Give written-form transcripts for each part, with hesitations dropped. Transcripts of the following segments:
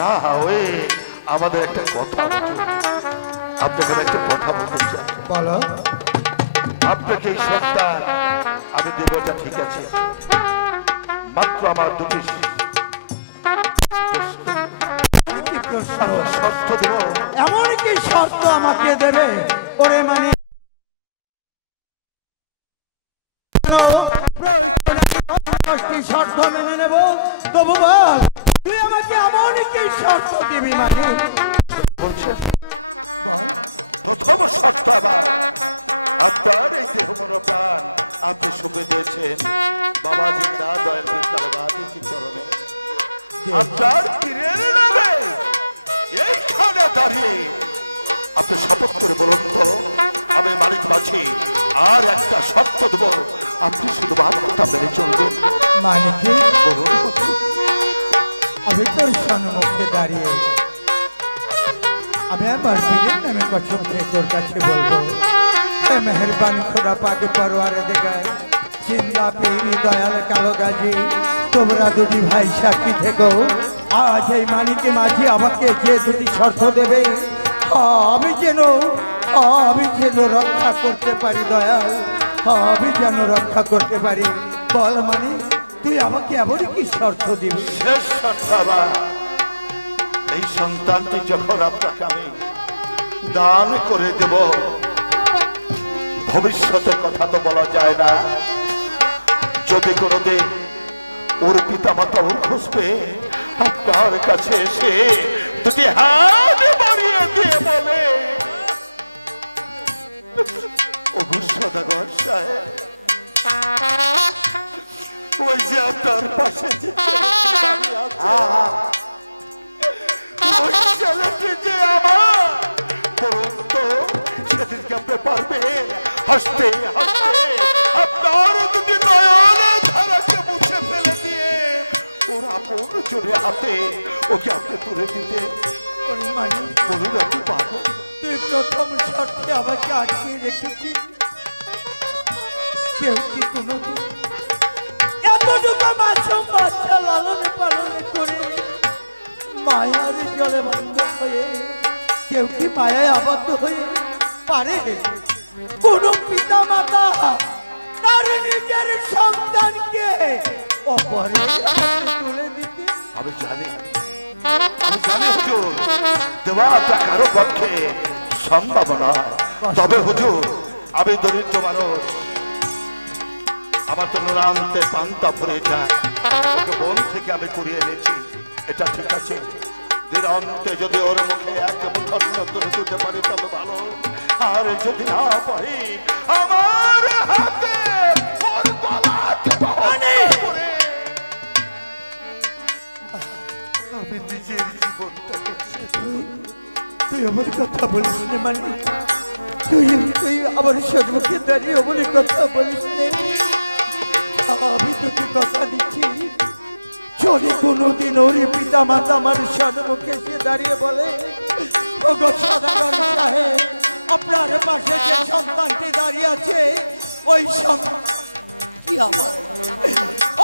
না ওই আমাদের একটা কথা আপনাকে একটা কথা বলতে চাই। বলো। আপনাকে এই সন্তান আমি দেব, এটা ঠিক আছে, মাত্র আমার দুটি শর্ত দেব। এমন কি শর্ত আমাকে দেবে? ওরে মানে শর্ত মেনে নেব, তবু বল তুই আমাকে এমন কি শর্ত দিবি? মানে বলছেন প্রথম শর্ত আবার আপনার এই দেহ মন প্রাণ আপনি শুভে দিয়েছেন বাবা জিন্দা দয়াল বাবাজি চরণে, আপনার পীরের নামে এইখানে দাঁড়িয়ে আপনি শপথ করে বলুন তো আমি মালিক মাছি আর একটা শর্ত দেব, আপনি শুধু কথা মেনে চলবেন। মানে কি? বলুন। আমি তোর সম্মুখে দাঁড়িয়ে আমি আমার পীরের নামে কসম খেয়ে তোর কাছে বলবো, মেহরবানি খোদা পাকে পরওয়ারে দেখায় জিন্দা পীর দয়াল কালো গাজী, তোমরা দুটি ভাই সাক্ষী থেকো। আজ এই মানিকে মাঝি আমাকে যে দুটি শর্ত দেবে আমি যেন রক্ষা করতে পারি দয়াল, আমি যেন রক্ষা করতে পারি। বল মানে তুই আমাকে এমন কি শর্ত দিবি? শেষ শর্ত আবার এই সন্তানটি যখন আপনাকে আমি দান করে দেব, ভবিষ্যতের কথা তো বলা যায় না, যদি কোনোদিন ওর পিতা মাতা ওর খুঁজবে আপনার কাছে এসে দুটি হাত বাড়িয়ে দিয়ে বলে, ও সদাগর সাহেব, ওই যে আপনার পাশে যে ওই ছেলেটি যে আমার পরন্ত সেদিনকে আপনি পারবে হাসতে হাসতে আপনার দুটি নয়ন ধারাকে মুছে ফেলে দিয়ে ওর আপন জোরে হাতে ওকে আপনি তুলে দিতে বলুন আপনি পারবেন? তুই প্রথম শর্তে আমাকে আটকে রেখেছিস, কেউ কি কোনোদিন এতটুকু মাসুম বাচ্চা লালন পালন করে মায়ার জলে বন্ধ হয়ে কেউ কি মায়ায় আবদ্ধ হয়ে পারে? কোন পিতা মাতা তার নিজের সন্তানকে অপরের হাতে তুলে দিতে? আমি জানি হুজুর, দেওয়া কারো পক্ষে সম্ভব নয়, তবে হুজুর আমি দরিদ্র মানুষ, আমার তো নুরান্তে পান্তা ভরে যায়, ওকে বন থেকে আমি কুড়িয়ে এনেছি, এটা ঠিক আছে। দিনান্তে যদি ওর মুখে এক মুঠন্ন তুলে দিতে পারি তবে ভালো, আর যদি না পারি আমার হাতে ওর গলাতে করে আমি নিজের জীবনটাকে তুই আমার কথা বলিস না, মানে তুই আমার সম্মুখে দাঁড়িয়ে আমার কথা বলিস না। আমি তোকে কথা দিচ্ছি, যদি কোনোদিন ওর পিতা মাতা আমার সম্মুখে এসে দাঁড়িয়ে বলে, ওগো সদাগর সাহেব, আপনার পাশে যে সন্তানটি দাঁড়িয়ে আছে ওই সন্তানটি আমার,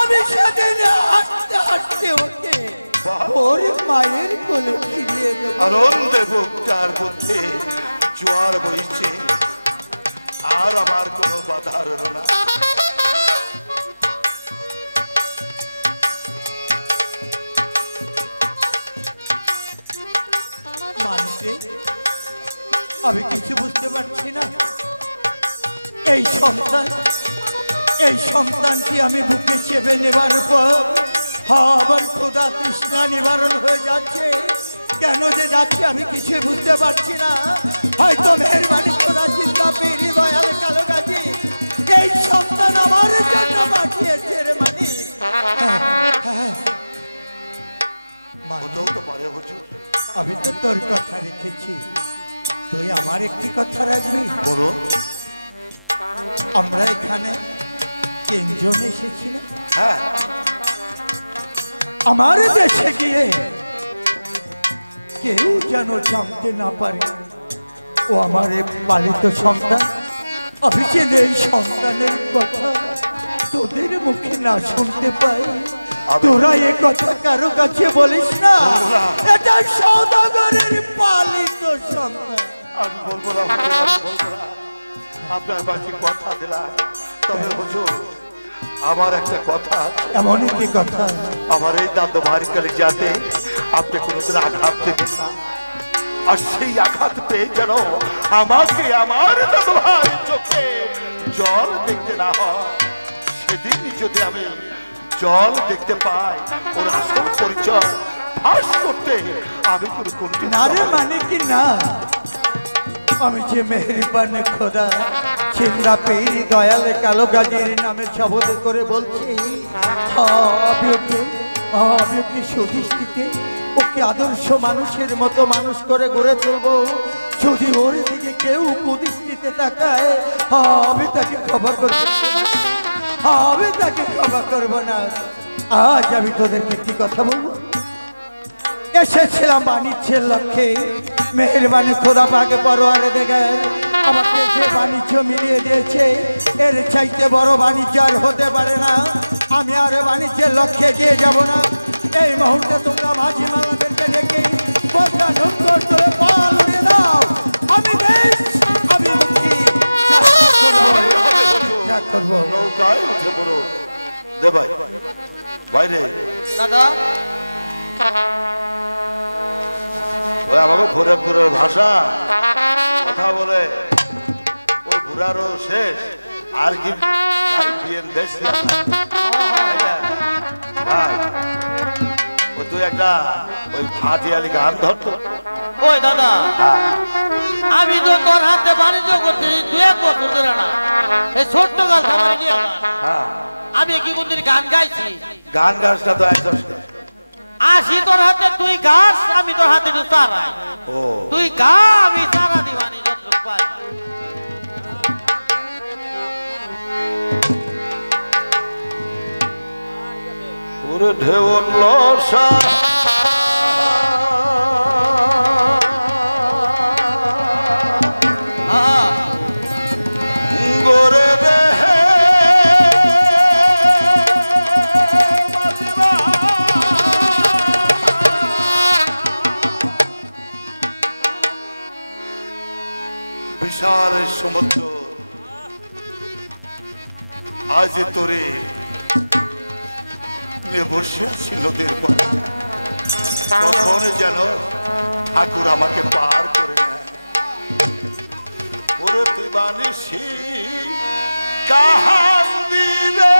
আমি সেদিন হাঁটতে হাঁটতে ওকে ওর মায়ের কোলে ফিরিয়ে দেব। আনন্দে বুকটার মধ্যে জোয়ার বইছে, আর আমার কোনো বাধা রইল না। আমি কিছু বুঝতে পারছি না। এই সন্তানটি আমি বুকে চেপে নেবার পর আবার ক্ষুধা তৃষ্ণা নিবারণ হয়ে যাচ্ছে, কেন যে যাচ্ছে আমি কিছু বুঝতে পারছি না। হয়তো মেহেরবানি খোদা চিন্তা পীর দয়াল কালো গাজী এই সন্তান আমার জন্য পাঠিয়েছে রে। আমি তো তোর কথা রেখেছি, তুই আমার একটি কথা রাখবি? বলো। আমরা এখানে তিনজন এসেছি না? হ্যাঁ। আমার দেশে গিয়ে কেউ যেন জানতে না পারে ও আমার পালিত সন্তান। আমি যেন এই সন্তানের কথা তোদের মুখে না শুনতে পাই, তোরা এ কথা কারো কাছে বলিস না, এটা সৌদাগরের পালিত সন্তান। আমি বলবো না হুজুর, আমি বলবো না। আপনার বাকি কথা দিলাম, তবে হুজুর আমার একটা কথা আছে। এমনই কি কথা? আমার এই দাদু ভারী কালে যাতে আপনি কোনোদিন আঘাত দেবেন না, আর সেই আঘাত পেয়ে যেন আমাকে আমার দাদু ভাই চোখে জল দেখতে না হয়। সেদিন যদি আমি জল দেখতে পাই, ওর আসল পরিচয় ফাঁস করতে আমি কোনটি না রে, মানে কি না? আমি যে মেহেরবান খোদা চিন্তা পেরি দয়ালে কালো গাজীর নামে শপথ করে বলছি, আমি ওকে সুদৃষ্টিতে ওকে আদর্শ মানুষের মতো মানুষ করে গড়ে তুলবো। যদি ওর দিকে কেউ কুদৃষ্টিতে তাকায়, আমি তাকে ক্ষমা করবো না, আমি তাকে ক্ষমা করবো না। আজ আমি তোদেরকে একটি কথা বলবো। এসেছিলাম বাণিজ্যের লক্ষ্যে, মেহেরবানি খোদা পাকে পরোয়ারে দেখে আমাকে যে বাণিজ্য মিলিয়ে দিয়েছে, এর চাইতে বড় বাণিজ্য আর হতে পারে না। আমি আর বাণিজ্যের লক্ষ্যে গিয়ে যাব না। এই মুহূর্তে তোমরা মাঝি মালাদেরকে ডেকে বলটা নুন করে পাল উড়িয়ে দাও। আমি মুক্তি করবো। নৌকায় উঠে পড়ো। দে ভাই, বাইরে দাদা ওই আমাকে ঘুরে ঘুরে ভাষা কথা বলে, ও ঘুরারও শেষ আর কি বিয়ের দেশ ভাই। ও তুই একটা ওই ভাটিয়ালি গান ধরতো। ওই দাদা, হ্যাঁ আমি তো তোর হাতে বাণিজ্য করতে 2 বছর ধরে না, এই ছোট্ট গাছ আমার নিয়ে না। হ্যাঁ, আমি কি কোনদিন গান গাইছি? গান গাছটা তো একদম আসি তোর হাতে, তুই গাছ, আমি তোর হাতে চারাই। ও তুই গা, আমি চারা দিবানি যতটুকু পারি। পুরো ঢেউন লসা গোরে দেহে বিশাল সমুদ্র আজ তোরে বসে আছি নদীর পরে, কখন যেন ঠাকুর আমাকে পার করে নেয়। ওরে দিবানিসি কাহান দিবে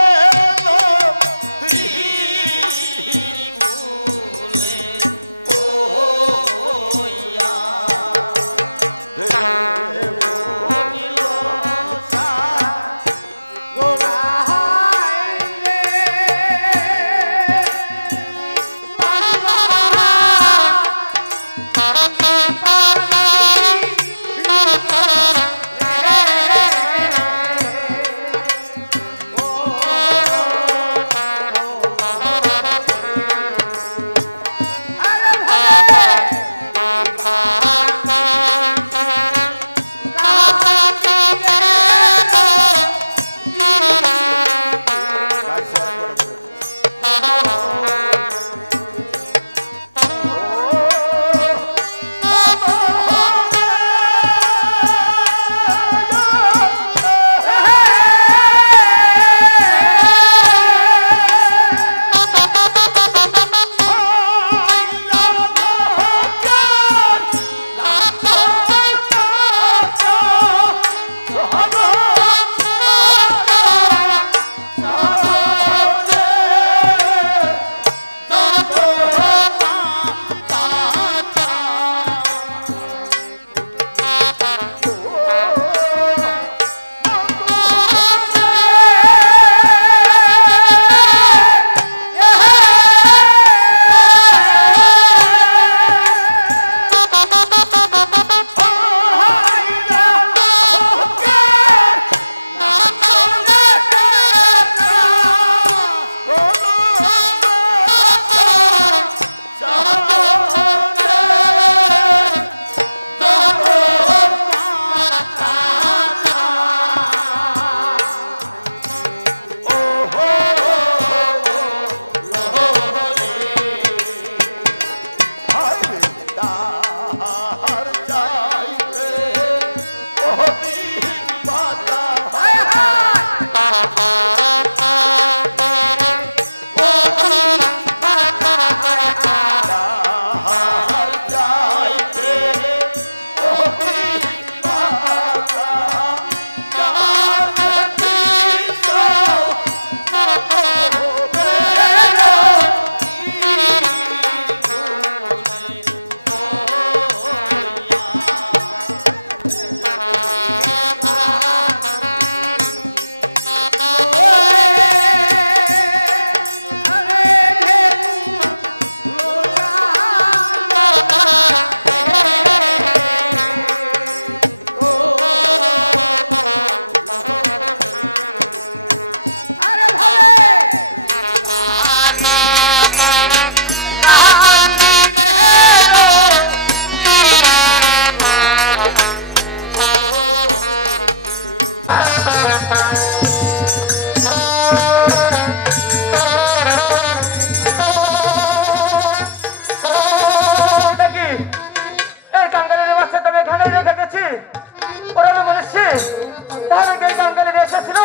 তাহলে কে কাঙ্গালি এসেছিল?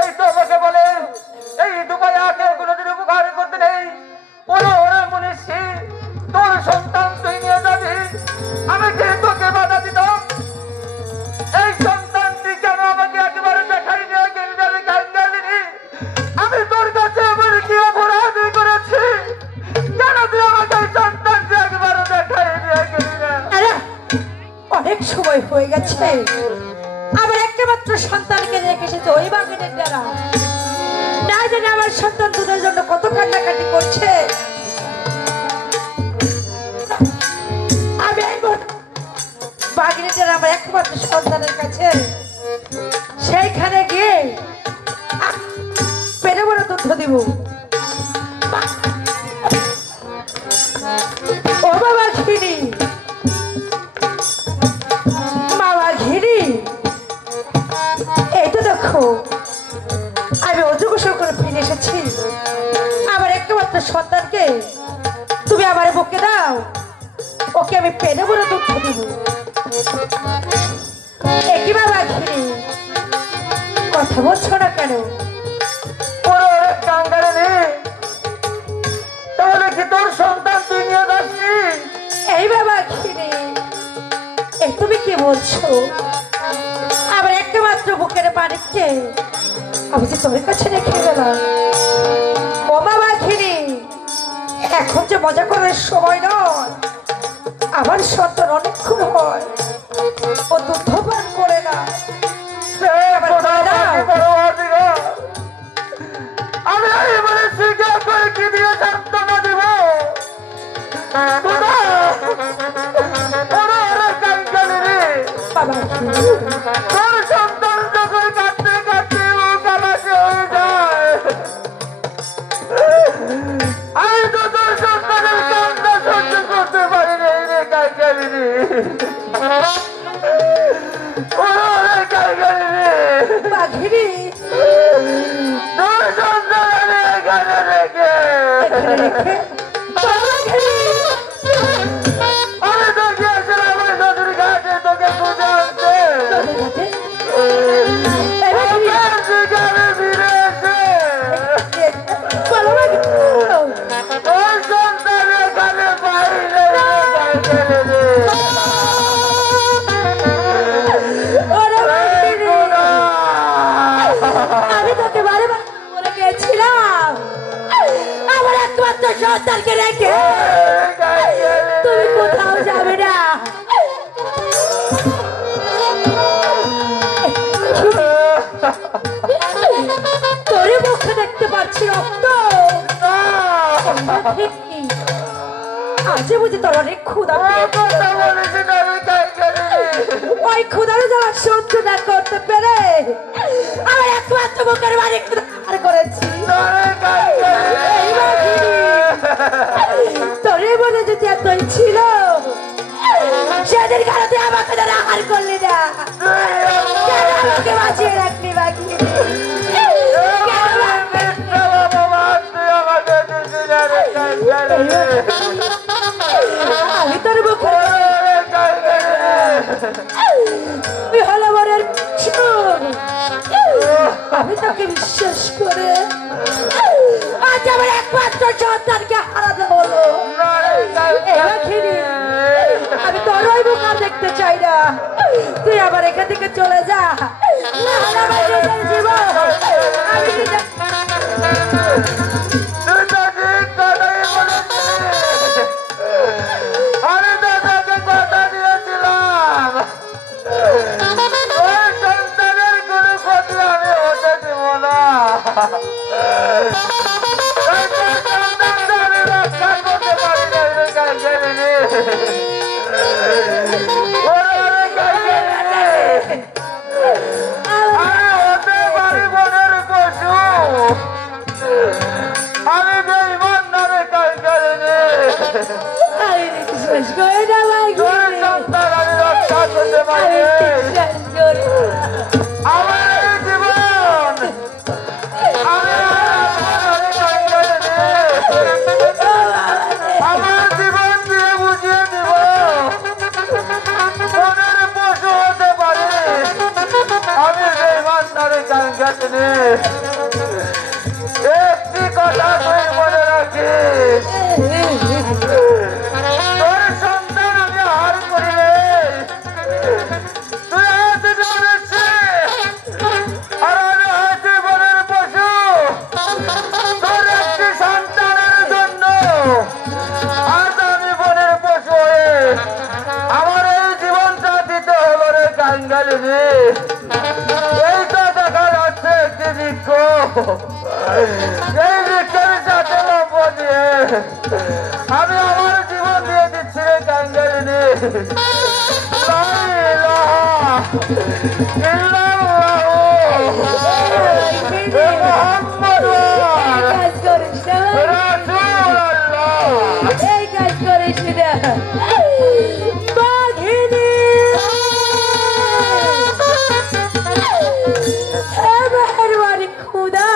এই তো আমাকে বলে এই দুবাইয়াকে কোনোদিন উপকার করতে নেই। ওরে ওরে মনীষী, তোর সন্তান তুই নিয়ে যাবি, আমি কি তোকে বাধা দিতাম? এই সন্তানটি কেন আমাকে একেবারে দেখাই নিয়ে গেলি না রে কাঙ্গালিনী? আমি তোর কাছে এবার কি অপরাধ করেছি? কেন তুই আমাকে এই সন্তানটি একেবারে দেখাই নিয়ে গেলি না? আরে, অনেক সময় হয়ে গেছে, আমার একটা মাত্র সন্তানকে রেখে এসেছে ওই বাগানের দ্বারা। না জানি আমার সন্তান দুধের জন্য কত কান্নাকাটি করছে। আমি বাগানের দ্বারা আমার একমাত্র সন্তানের কাছে, সেইখানে গিয়ে পেটে বড় দুধ দিব। ও বাবা ঘিনি, বাবা ঘিনি, এই তো দেখো আমি অজু গোসল করে ফিরে এসেছি। আমার একমাত্র সন্তানকে তুমি আমার বুকে দাও, ওকে আমি পেটে বড় দুধ দিব। একই বাবা ঘিনি, কথা বলছো না কেন? ওরে ওরে কাঙ্গালিনী, তাহলে কি তোর সন্তান তুই নিয়ে যাসনি? এই বাবা ঘিরে, এই তুমি কি বলছো? আমার একমাত্র বুকের বাড়িতে আমি যে তোর কাছে রেখে গেলাম। ও বাবা ঘিরে, এখন যে মজা করার সময় নয়। আমার সন্তান অনেকক্ষণ হয়, ও দুধ পান করে না। আবার বলে দাও। আমি এবারে শিকার করে কি দিয়ে সান্ত্বনা দিব? বাবা ঘিরে, তোর সন্তান যখন কাঁদতে কাঁদতে ও কালাসে হয়ে যায়, আমি তো তোর সন্তানের কান্না সহ্য করতে পারি না রে কাঙ্গালিনী। ওরে কাঙ্গালিনী, বাবা ঘিরে, তোর সন্তান এখানে রেখে এখানে রেখে বাবা ঘিরে, আমি তো গিয়েছিলাম ওই নদীর ঘাটে তোকে খুঁজে আনতে। নদীর ঘাটে? এবার ঘিরে, ওখান থেকে আমি ফিরে এসে বলো বাবা ঘিরে। ওই সন্তান এখানে বাইরে কাঙ্গালিনী। ওরে বাবা ঘিরে, আমি তোকে বারে বারে বলে গেছিলাম আমার একমাত্র সন্তানকে রেখে তুমি কোথাও যাবে না। তোর মুখে দেখতে পাচ্ছি রক্ত। আজে বুঝি তোর অনেক ক্ষুধা পেয়েছে। ওই ক্ষুধার জ্বালা সহ্য না করতে পেরে আমার একমাত্র মুখের বাড়ি ক্ষুধা করেছি। তোরে মনে যদি এতই ছিল, সেদিন কেন তুই আমাকে ধরে আহার করলি না? কেন আমাকে বাঁচিয়ে রাখলি বাকি? আমি তোর মুখের তুই হলো মনের আমি তোকে বিশ্বাস করে আজ আমার একমাত্র সন্তানকে হারাতে হলো। আমি তোর ওই মুখ আর দেখতে চাই না। তুই আবার এখান থেকে চলে যা, নাহলে আমার নিজের জীবন আমি নিজে আমি দাদাকে কথা দিয়েছিলাম ওই সন্তানের কোনো ক্ষতি আমি হতে দিব না। সন্তানটা আমি রক্ষা করতে পারি না রে কাঙ্গালিনী। ওরে কাঙ্গালিনী, আমি হতে পারি বনের পশু, আমি বেঈমান না রে কাঙ্গালিনী। আমি বিশ্বাস করি না ভাই, তোর সন্তান আমি রক্ষা করতে পারি। বিশ্বাস করি আমার এই জীবন আমি আমার জীবন দিয়ে বুঝিয়ে দিব কাঙ্গালিনী একটি কথা তুই মনে রাখিস তোর সন্তান আমি হার করিলে তুই হাতে বলেছে আর আমি হাতে বনের পশু তোর একটি সন্তানের জন্য আজ আমি বনের পশু হয়ে আমার এই জীবনটা দিতে হলো রে কাঙ্গালিনী এই তো দেখা যাচ্ছে একটি বৃক্ষ এই বৃক্ষের সাথে লম্ব দিয়ে আমি আমার জীবন দিয়ে দিচ্ছি রে কাঙ্গালিনী লা ইলাহা ইল্লাল্লাহু মুহাম্মাদুর রাসূলুল্লাহ। এই কাজ করিস না বাঘিনী মেহরবানি খুদা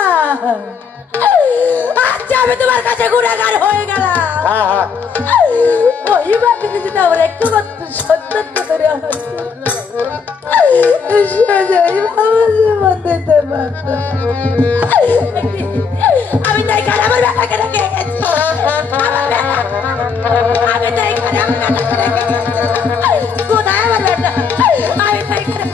আচ্ছা আমি তোমার কাছে গুনাহগার হয়ে গেলাম ওই বাঘিনী যদি আমার একটু মাত্র সন্তানকে ধরে আমি তাই খান আমার ব্যাপাকে রেখে গেছি আমি তাই খান আমার ব্যাপাকে রেখে গেছি কোথায় আমার ব্যাটা আমি তাই খান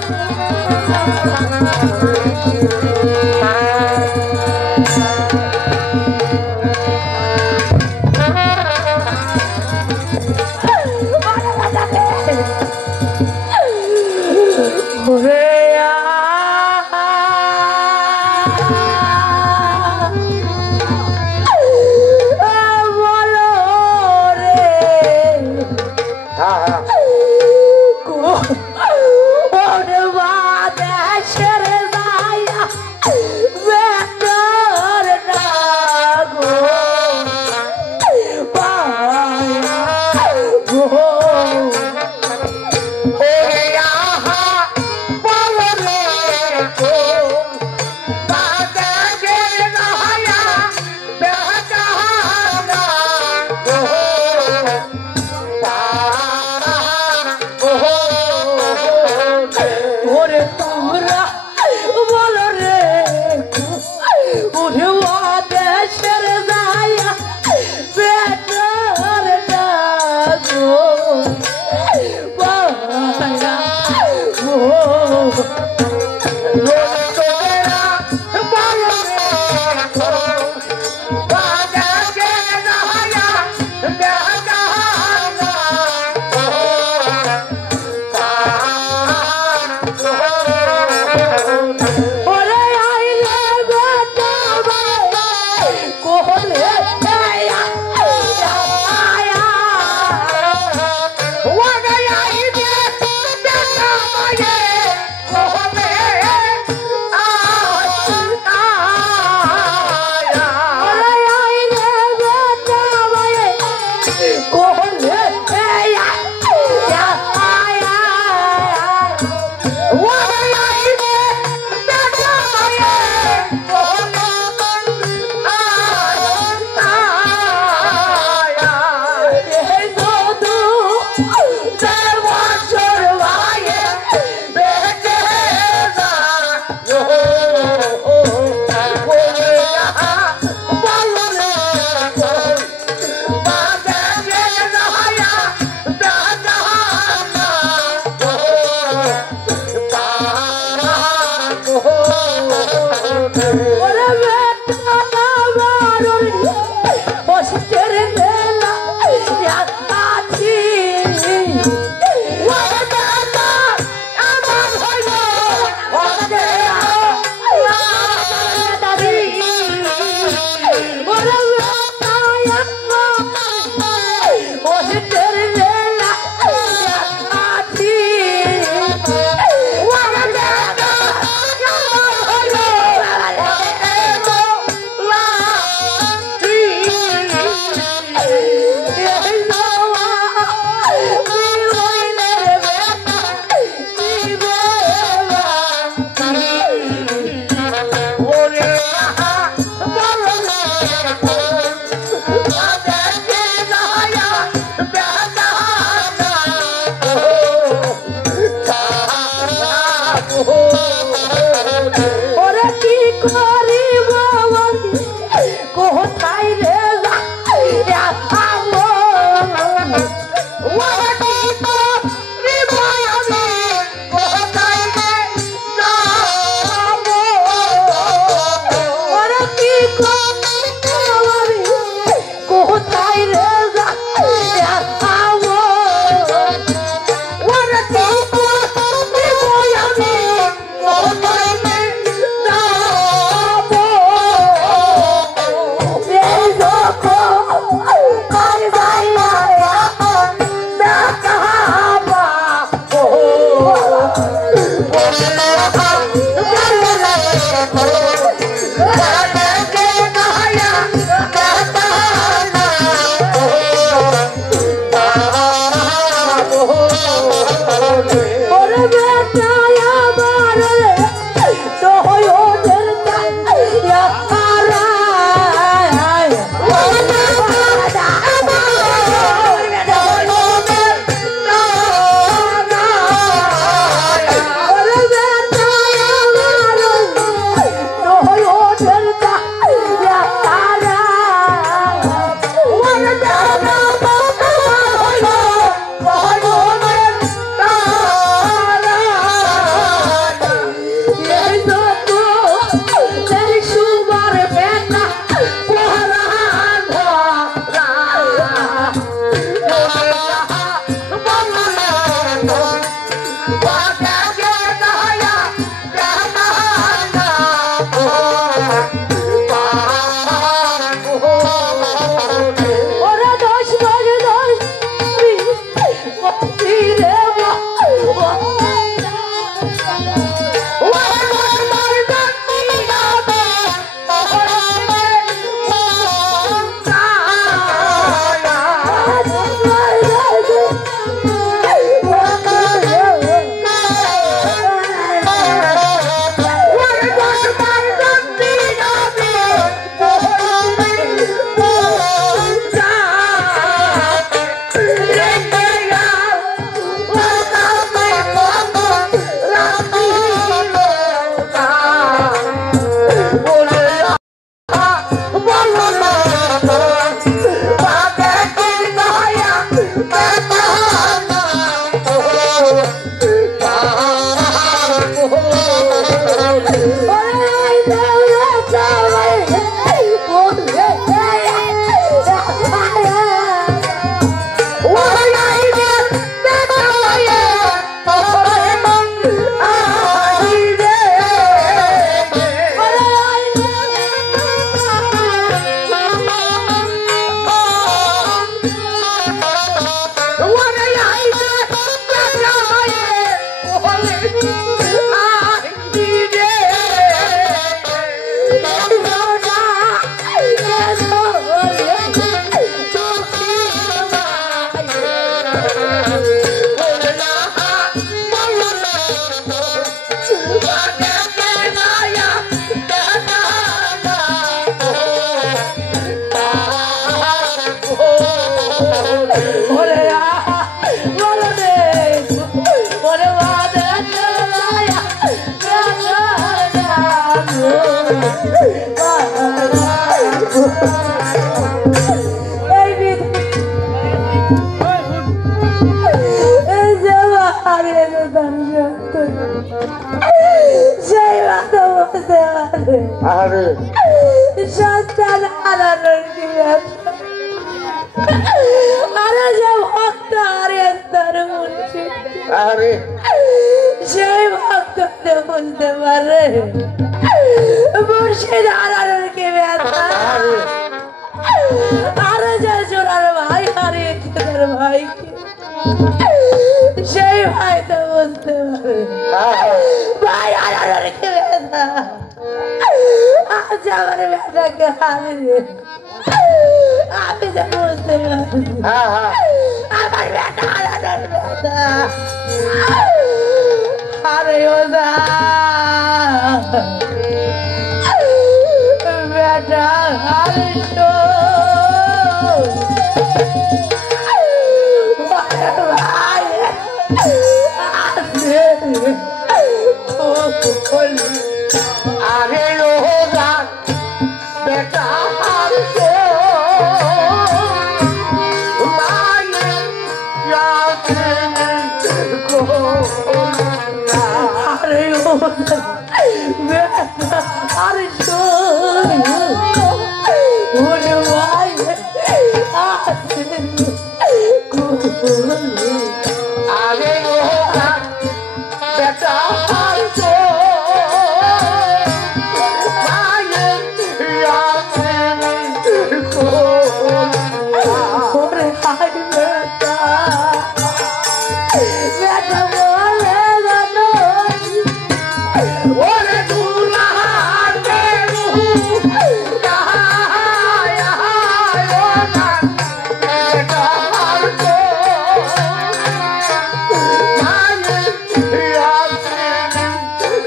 Oh, করিব আমি কোথায় রে যাবো ওরে কি করিব আমি কোথায় রে যাবো ওরে কি করিব আমি কোথায় রে যাবো ওরে কি করিব আমি কোথায় রে যাবো এই দেখো আই যাই না কাবা ও ওরে বেটা আমার তো ওদের ইয়া পারা ওরে বেটা আমার তো ওদের ইয়া পারা ওরে বেটা ওরে দোষ দোষ দোষ রে আরে সন্তান হারানোর কি আরে যে ভক্ত আরে তার মুন্সি আরে সেই ভক্ত বুঝতে পারে মুর্শিদ হারানোর কি ব্যথা আরে যে চোরার ভাই হারিয়েছে তার ভাইকে সেই ভাই তো বুঝতে পারে ভাই হারানোর কি ব্যথা আজ আমার বেটাকে হারিয়ে আমি তো বুঝতে পারছি আমার বেটা হারানোর ব্যথা আরে ওদা বেটা হারিস ভাই আছে আরে ও আরে শোন ওরে ভাই আরে ও বেটা ওরে হাই বেটা বেটা বলে জানো ওরে দুলা দেরু হায় হায় ও না বেটা হারতো মায়ে ইয়াসিন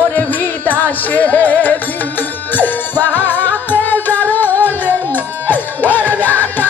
ওরে বিদাসে বাপে যারো রে ওরে দাদা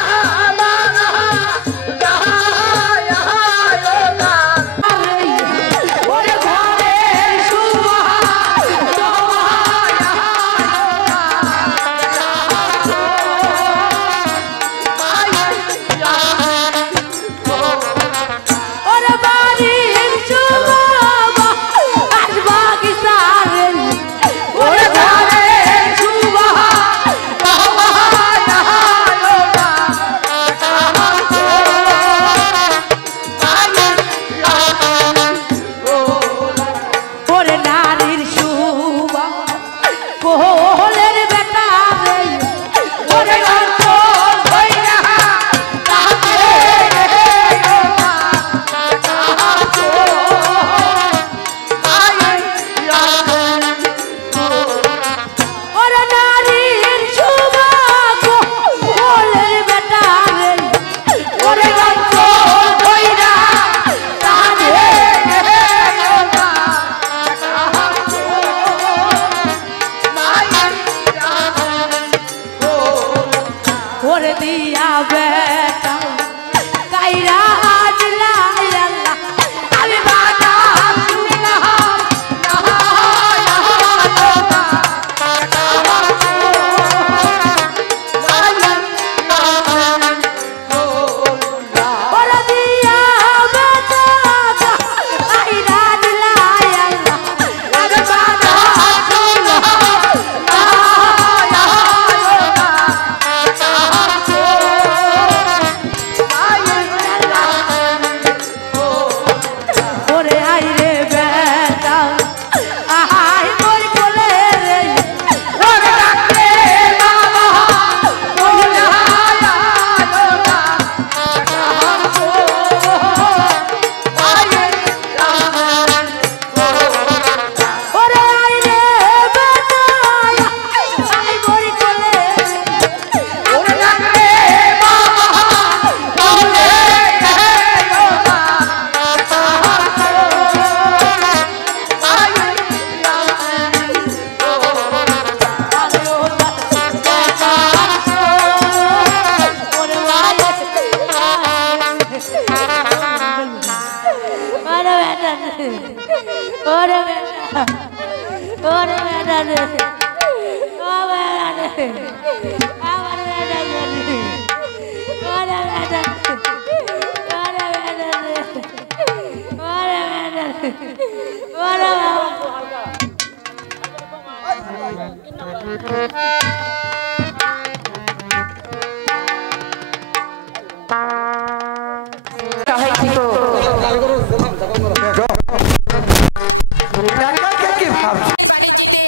বাণিজ্যতে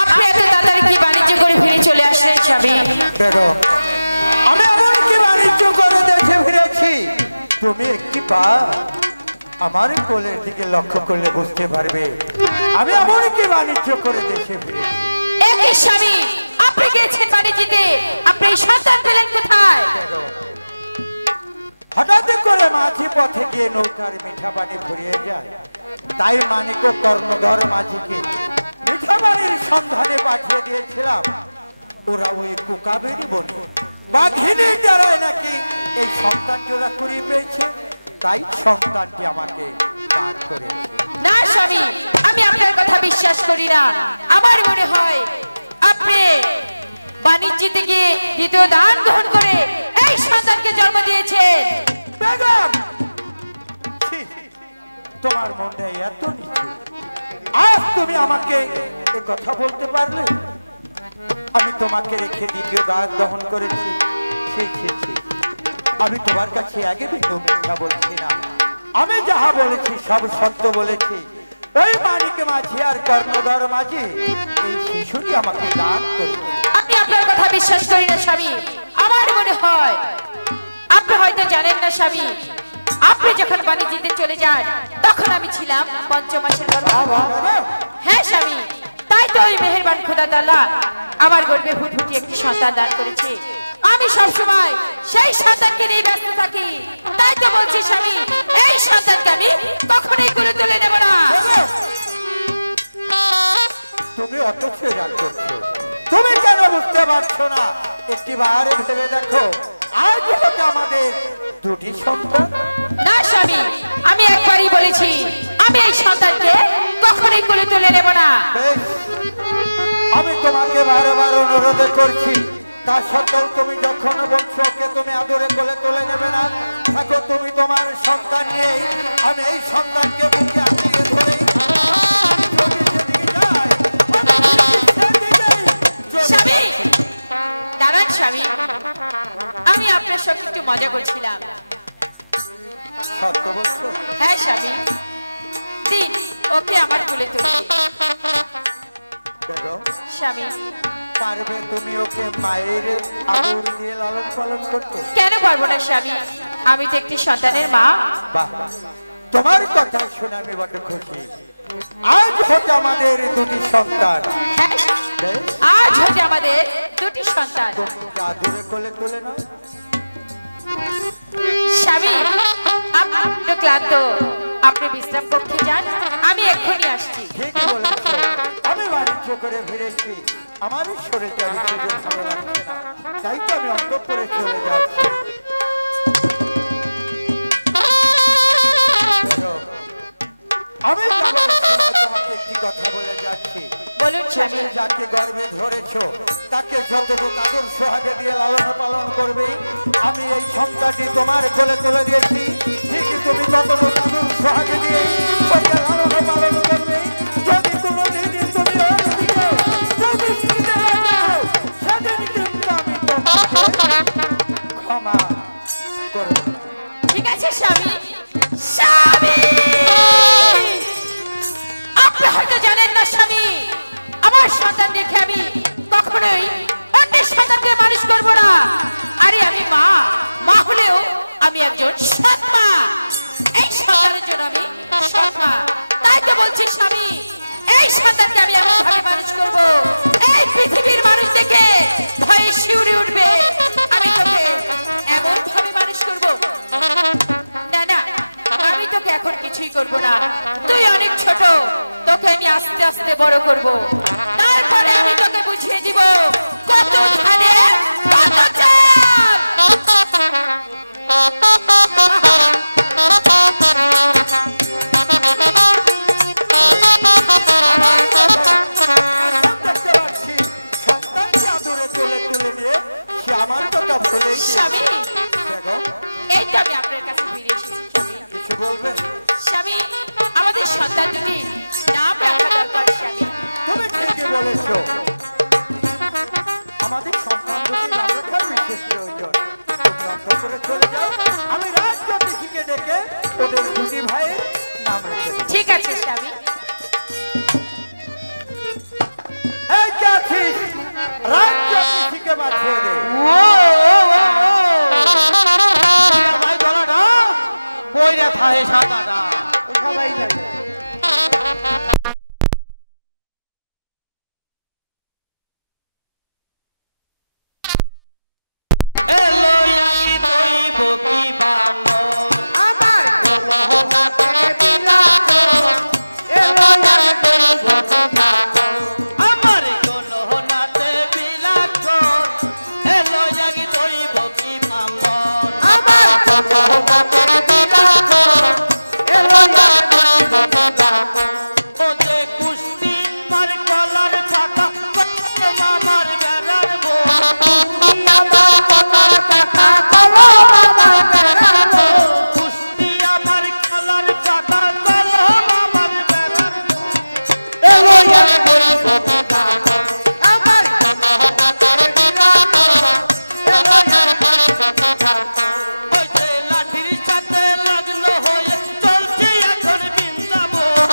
আপনি এত তাড়াতাড়ি কি বাণিজ্য করে ফিরে চলে আসলেন স্বামী? বেগম, আমি এমন কি বাণিজ্য করে দেশে ফিরেছি তুমি একটিবার আমার কোলের দিকে লক্ষ্য করলে বুঝতে পারবে আমি এমন কি বাণিজ্য করে দেশে ফিরেছি। একই স্বামী, আপনি গেছেন বাণিজ্যতে, আপনি এই সন্তান পেলেন কোথায়? হঠাৎ করে মাঝি পথে গিয়ে নৌকার মিঠা পানি ফুরিয়ে যায়, তাই মানিক ও কর্ণধর মাঝিকে মিঠা পানির সন্ধানে পাঠিয়ে দিয়েছিলাম। ওরা ওই কোকাবেরি বনে বাঘিনীর দ্বারাই নাকি এই সন্তান জোড়া করিয়ে পেয়েছে, তাই সন্তানটি আমাকে দান করেছে। না স্বামী, আমি আপনার কথা বিশ্বাস করি না। আমার মনে হয় আপনি বাণিজ্যতে গিয়ে দ্বিতীয় দান গ্রহণ করে এই সন্তানকে জন্ম দিয়েছেন। বেগম, ছি, তোমার মনটা এত নিচু, আজ তুমি আমাকে এ কথা বলতে পারলে? আমি তোমাকে রেখে দ্বিতীয় দান গ্রহণ করেছি। ছি, ছি, ছি, আমি তোমার কাছে আগে কিন্তু মিথ্যা বলছি না। আমি যাহা বলেছি সব সত্য বলেছি। ওই মানিক মাঝি আর কর্ণধর মাঝি এই শিশুটি আমাকে দান করেছে। আমি আপনার কথা বিশ্বাস করি না স্বামী। আমার মনে হয় আপনি হয়তো জানেন না স্বামী, আপনি যখন বাণিজ্যতে চলে যান তখন আমি ছিলাম ৫ মাসের গর্ভবতী। হ্যাঁ স্বামী, তাই তো ওই মেহেরবান খোদা তাআলা আমার গর্ভে ফুটফুটি একটি সন্তান দান করেছে। আমি সবসময় সেই সন্তানকে নিয়ে ব্যস্ত থাকি। তাই তো বলছি স্বামী, এই সন্তানকে আমি কখনোই করে তুলে নেব না। অত রাগ করছো? তুমি কেন বুঝতে পারছো না? একটিবার ভেবে দেখো, আজ হতে আমাদের দুটি সন্তান। না স্বামী, আমি একবারই বলেছি আমি এই সন্তানকে কখনোই কোলে তুলে নেব না। বেশ, আমি তোমাকে বারবার অনুরোধ করছি, তা সত্ত্বেও তুমি যখন বলছো ওকে তুমি আদরে কোলে তুলে নেবে না, থাকো তুমি তোমার সন্তান নিয়ে। আমি এই সন্তানকে বুকে আঁকড়িয়ে ধরে স্বামী দাঁড়ান স্বামী, আমি আপনার সঙ্গে একটু মজা করছিলাম। সত্য বলছো? হ্যাঁ স্বামী, দিন ওকে আমার কোলে তুলছি। দেখো স্বামী, পারবে তুমি ওকে মায়ের আদর দিয়ে লালন পালন করতে? কেন পারবো না স্বামী, আমি তো একটি সন্তানের মা। বাহ, তোমার কথা শুনে আমি বড় খুশি। আজ হতে আমাদের দুটি সন্তান। হ্যাঁ, আজ হচ্ছে আমাদের দুটি সন্তান। তোমাকে আদরে কোলে তুলে নাও। স্বামী, আপনি একটু ক্লান্ত, আপনি বিশ্রাম কক্ষে যান, আমি এক্ষুনি আসছি। ঠিক বলেছো, আমি বাণিজ্য করে ফিরেছি, আমার শরীরটা রীতিতে ভালো লাগছে না, তাই তো আমি অন্তঃপুরে চলে যাচ্ছি। আমি যাবার সময় তোমাকে একটি কথা বলে যাচ্ছি। বলুন স্বামী। তুমি যাকে গর্ভে ধরেছো তাকে যতটুকু আদর সোহাগে দিয়ে লালন পালন করবে, আমি এই সন্তানটি তোমার কোলে তুলে দিয়েছি, ঠিক তুমি ততটুকু আদর সোহাগে দিয়ে ওকে লালন পালন করবে। যদি কোনোদিন তুমি ওর দিকে যদি ফিরে যাও, সেদিন কিন্তু আমি তোমাকে ক্ষমা করব না। ঠিক আছে স্বামী। স্বামী, আপনি হয়তো জানেন না স্বামী, আমার সন্তান দেখে আমি কখনোই অন্যের সন্তানকে মানুষ করবো না। আরে আমি মা, মা হলেও আমি একজন সৎ মা। এই সন্তানের জন্য আমি সৎ মা, তাই তো বলছি স্বামী, এই সন্তানকে আমি এমন ভাবে মানুষ করবো, এই পৃথিবীর মানুষ দেখে ভয়ে শিউরে উঠবে। আমি তোকে এমন ভাবে মানুষ করবো। না না, আমি তোকে এখন কিছুই করব না, তুই অনেক ছোট, তোকে আমি আস্তে আস্তে বড় করব, তারপরে আমি তোকে বুঝিয়ে দিব কত ধানে কত চাল। দেখতে পাচ্ছি সন্তানকে আদরে তুলে তুলে নিয়ে সে আমার কথা ভুলেই স্বামী, গিয়েছে। দেখো, এই তো আমি আপনার কাছে ফিরে এসেছি স্বামী। কিছু বলবে? স্বামী, আমাদের সন্তান দুটি নাম রাখা দরকার স্বামী। তুমি ঠিকই বলেছো, আমাদের সন্তান দুটি নাম রাখার বিশেষ প্রয়োজন। তুমি অন্তঃপুরে চলে যাও, আমি রাজজ্যোতিষীকে ডেকে ওদের দুটি ভাইয়ের নাম রেখে দেব। ঠিক আছে স্বামী। এই যে আছিস, রাজজ্যোতিষীকে পাঠিয়ে দে। ভাই গলাটা বইরা থাহে সাদাটা। সবাই যাবে। এলো ইয়াকি তৈব কি বানো, আমার কোনো হাতে বিলাস, এলো ইয়াকি তৈব কি বানো। আমার কোনো নাতে বিলাখন, এলো ইয়াকি তৈব কি বামন। আমার কোনো হাতে বিলাস, এলো ইয়াকি তৈব কি বানো। ও যে কুস্তি মার কলার পাতা, মামার বেড়ার বউ। আমার কলার পাতা কলো আমার বেড়ালো। কুস্তি আমার কলার পাতা, কলো মামার বেড়ার বউ। এলো ইয়াকি তৈব কি বানো। আমার কোনো হাতে বিলাস, এলো ইয়াকি তৈব কি বানো। ওই যে লাঠির সাথে লাগলো হয়ে চলছে এখন বৃন্দাবন।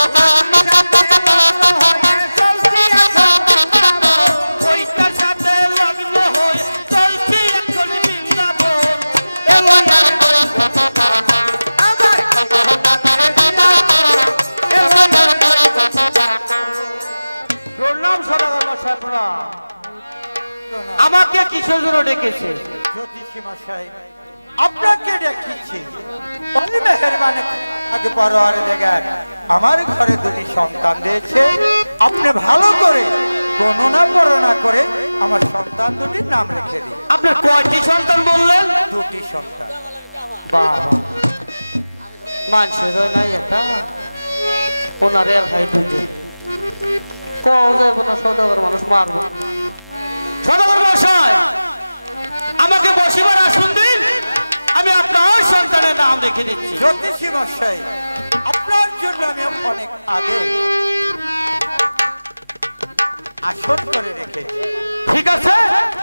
ওইটার সাথে লাগলো হয়ে চলছে এখন বৃন্দাবন। প্রণাম সদাগর মশাই, প্রণাম। আমাকে কিসের জন্য ডেকেছে? জ্যোতিষী মশাই, আপনাকে ডেকেছি। বলি মেহেরবানি আগে পরোয়ার দেখার, আমার ঘরে দুটি সন্তান দিয়েছে, আপনি ভালো করে গণনা করে আমার সন্তান দুটির নাম রেখে দিন। আপনার কয়টি সন্তান বললেন? দুটি সন্তান। বাবা মানুষের নাই এটা ওনার এলাকায় দুইটি কও যাবো না সদাগর মানুষ মারবো। সদাগর মশাই আমাকে বসিবার আসন দিন, আমি আপনার সন্তানের নাম রেখে দিচ্ছি। জ্যোতিষী মশাই, আপনার জন্য আমি অনেক আগে আসন করে রেখেছি। ঠিক আছে,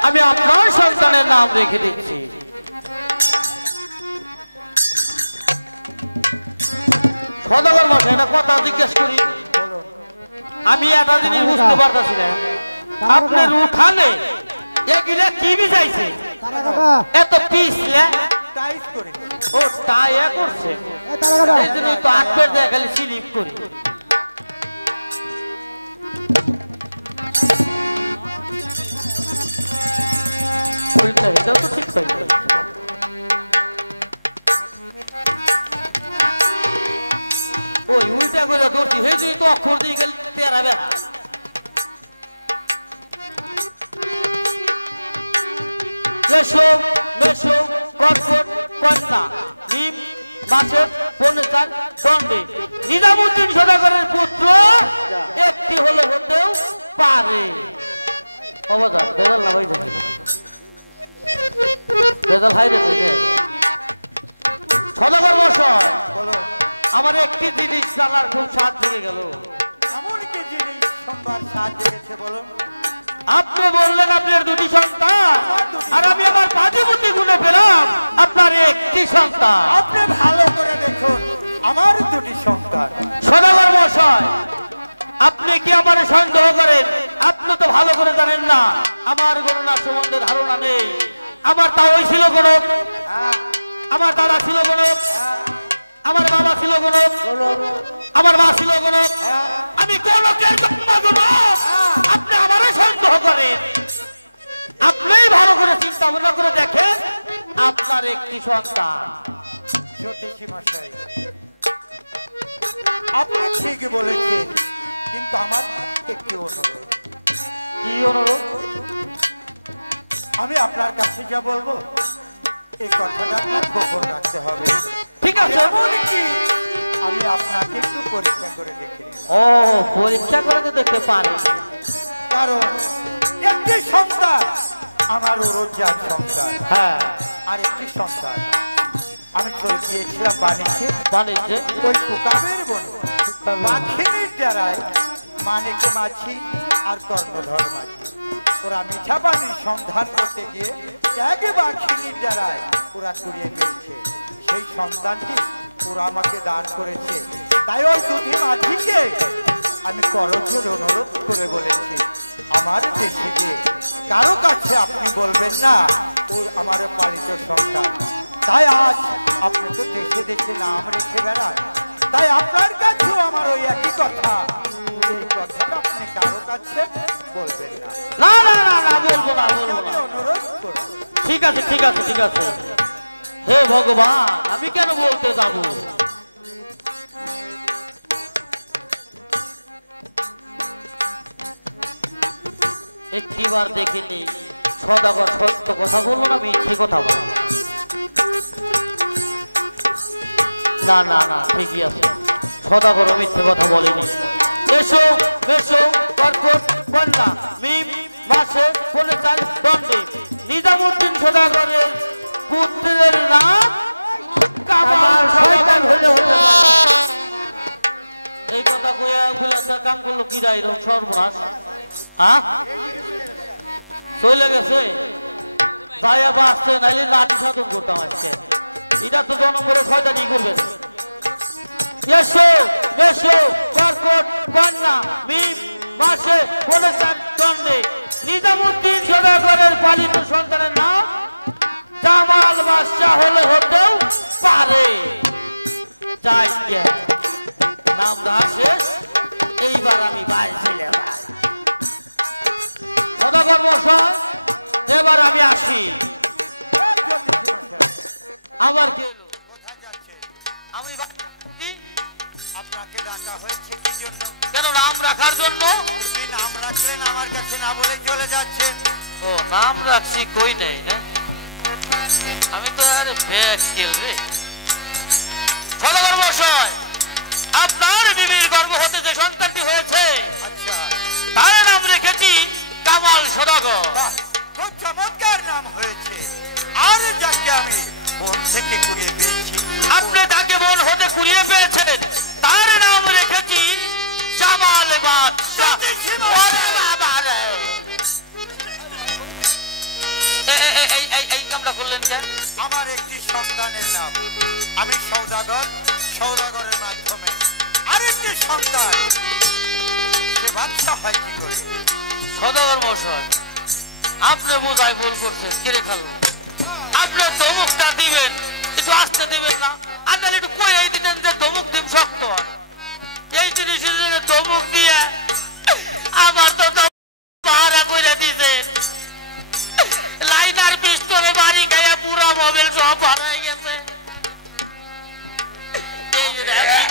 আমি আপনার সন্তানের নাম রেখে দিচ্ছি। সদাগর মশাই একটা কথা জিজ্ঞেস করি, আমি একটা জিনিস বুঝতে পারতেছি না, আপনার উঠানে এগুলা কি বিজাইছে এত পিছলে? টাইট করে ও তাই করছে, এই জন্য তো আটপের দেয় খালি স্লিপ করি। এটাও তো ঠিক পাই। ওই উল্টা করে দৌড়ছি, হে যদি তো অক্ষর দিয়ে গেলে তেরা বেড়া। মেশো মেশো কটকট কন্যা নিম মাছের পনেচার দণ্ডে নিজামুদ্দিন সদাগরের পুত্র একটি হলে হতেও পারে। অবদান বেদাল না ভাই, বেদাল হাই রেখে সদাগর মশাই আমার একটি জিনিস জানার খুব স্বাদ লেগে গেল। এমন কি জিনিস সংবাদ সাহায্য করেছে বলুন? আপনি বললেন আপনার দুটি সন্তান, আর আমি আমার পাটিপুটি গুনে পেলাম আপনার একটি সন্তান। আপনি ভালো করে দেখুন, আমার দুটি সন্তান। সদাগর মশাই আপনি কি আমার সন্দেহ করেন? আপনি তো ভালো করে জানেন না, আমার গণনা সম্বন্ধে ধারণা নেই। আমার তাওই ছিল গণক, আমার দাদা ছিল গণক, আমার বাবা ছিল গণক, আমার মা ছিল গণক, আমি গণকের জন্ম গণক। আপনি আমারও সন্দেহ করেন? আপনিই ভালো করে চিন্তা ভাবনা করে দেখেন, আপনার একটি সন্তান। জ্যোতিষী মশাই, আপনি ঠিকই বলেছেন, কিন্তু আমার একটি অনুরোধ। কি অনুরোধ? আমি আপনার কাছে যা বলবো এই কথাটা আপনার গোপন রাখতে হবে। ঠিক আছে। এমনকি আমি আপনাকে একটু পরীক্ষা করে দেখে নিলাম। ও পরীক্ষা করে তো দেখতে পারে, কারণ একটি সন্তান আমার রোজার সন্তান, হ্যাঁ আর একটি সন্তান আমি চলে গিয়েছিলাম বাণিজ্যে। বাণিজ্যে ওই কুকাবের বনে মাখিনীর দ্বারায় মানিকে মাছি আর কর্ণধর মাছি ওরা মিঠা পানির সন্ধান করতে গিয়ে এক মাখিনীর দ্বারায় ওরা কুড়িয়ে পেয়েছে। সেই সন্তানটি ওরা আমাকে দান করেছে। তাই ওই দুটি মাঝিকে আমি করজোর অনুরোধ করে বলেছি, আমার দেশে গিয়ে কারো কাছে আপনি বলবেন না ও আমার পালিত সন্তান। তাই আজ আপনি তো দেশে দেশে নাম রেখে বেড়ান, তাই আপনার কাছেও আমার ওই একই কথা, এই কথাটা আপনি কারো কাছে বলবেন না। না না না না বলবো না, বলবো আমি না। অনুরোধ করব। ঠিক আছে ঠিক আছে ঠিক আছে। হে ভগবান, আমি কেন বলতে যাব? একটিবার দেখিনি সদাগর সত্য কথা বলবো না মিথ্যে কথা বলবো? না না না ঠিকই আছে, সদাগর মিথ্যে কথা বলেনি। এসো এসো কর্কট কন্যা মিম মাসে পনেচার দণ্ডে নিজামুদ্দিন সদাগরের পুত্রের নাম কামাল সদাগর। এই কথা কইয়া ফুলাতে কাম করলো কি রাই সর্বনাশ। হ্যাঁ চলে গেছে, যাইয়া বাসছে, নাইলে লাঠি সাধন করতাম আজকে। এটা তো জনগণের শয়তানি করবে। এসো এসো কর্কট কন্যা মিম মাসে পনেচার দণ্ডে নিজামুদ্দিন সদাগরের পালিত সন্তানের নাম জামাল বাদশা হলে হতেও পারে। যাই নাম দাসে এইবার আমি বাইরে চলে সদাগর মশাই, এবার আমি আসি। আবার কি হলো? আমি আপনাকে ডাকা হয়েছে কি জন্য? কেন নাম রাখার জন্য? দুদিন নাম রাখলেন আমার কাছে না বলে চলে যাচ্ছেন? ও নাম রাখছি কই নেই হ্যাঁ? আমি তো আরে ব্যাকেল রে। সদাগর মশাই, আপনার বিবির গর্ভ হতে যে সন্তানটি হয়েছে আচ্ছা, তার নাম রেখেছি কামাল সদাগর। বাহ, খুব চমৎকার নাম হয়েছে। আর যাকে আমি বোন থেকে কুড়িয়ে পেয়েছি, আপনি তাকে বোন হতে কুড়িয়ে পেয়েছেন, তার নাম রেখেছি জামাল বাদশাহ। ওরে বাবা রে! এই কামটা করলেন কেন? আমার একটি সন্তানের নাম, আমি সৌদাগর, সৌদাগরের মাধ্যমে আরেকটি সন্তান, সে বাদশা হয় কি করে? সদাগর মশাই, আপনি বোঝাই ভুল করছেন। কিরে খালো, আপনি ধমুকটা দিবেন, একটু আসতে দিবেন না? আপনার একটু কই এই দিতেন যে ধমুক দিন শক্ত হয়। এই জিনিসের জন্য ধমুক দিয়ে আমার তো পাহারা করে দিছে। লাইনার পিস্তলে বাড়ি খাইয়া পুরা মোবাইল সব হারাই গেছে। এই যে দেখেন,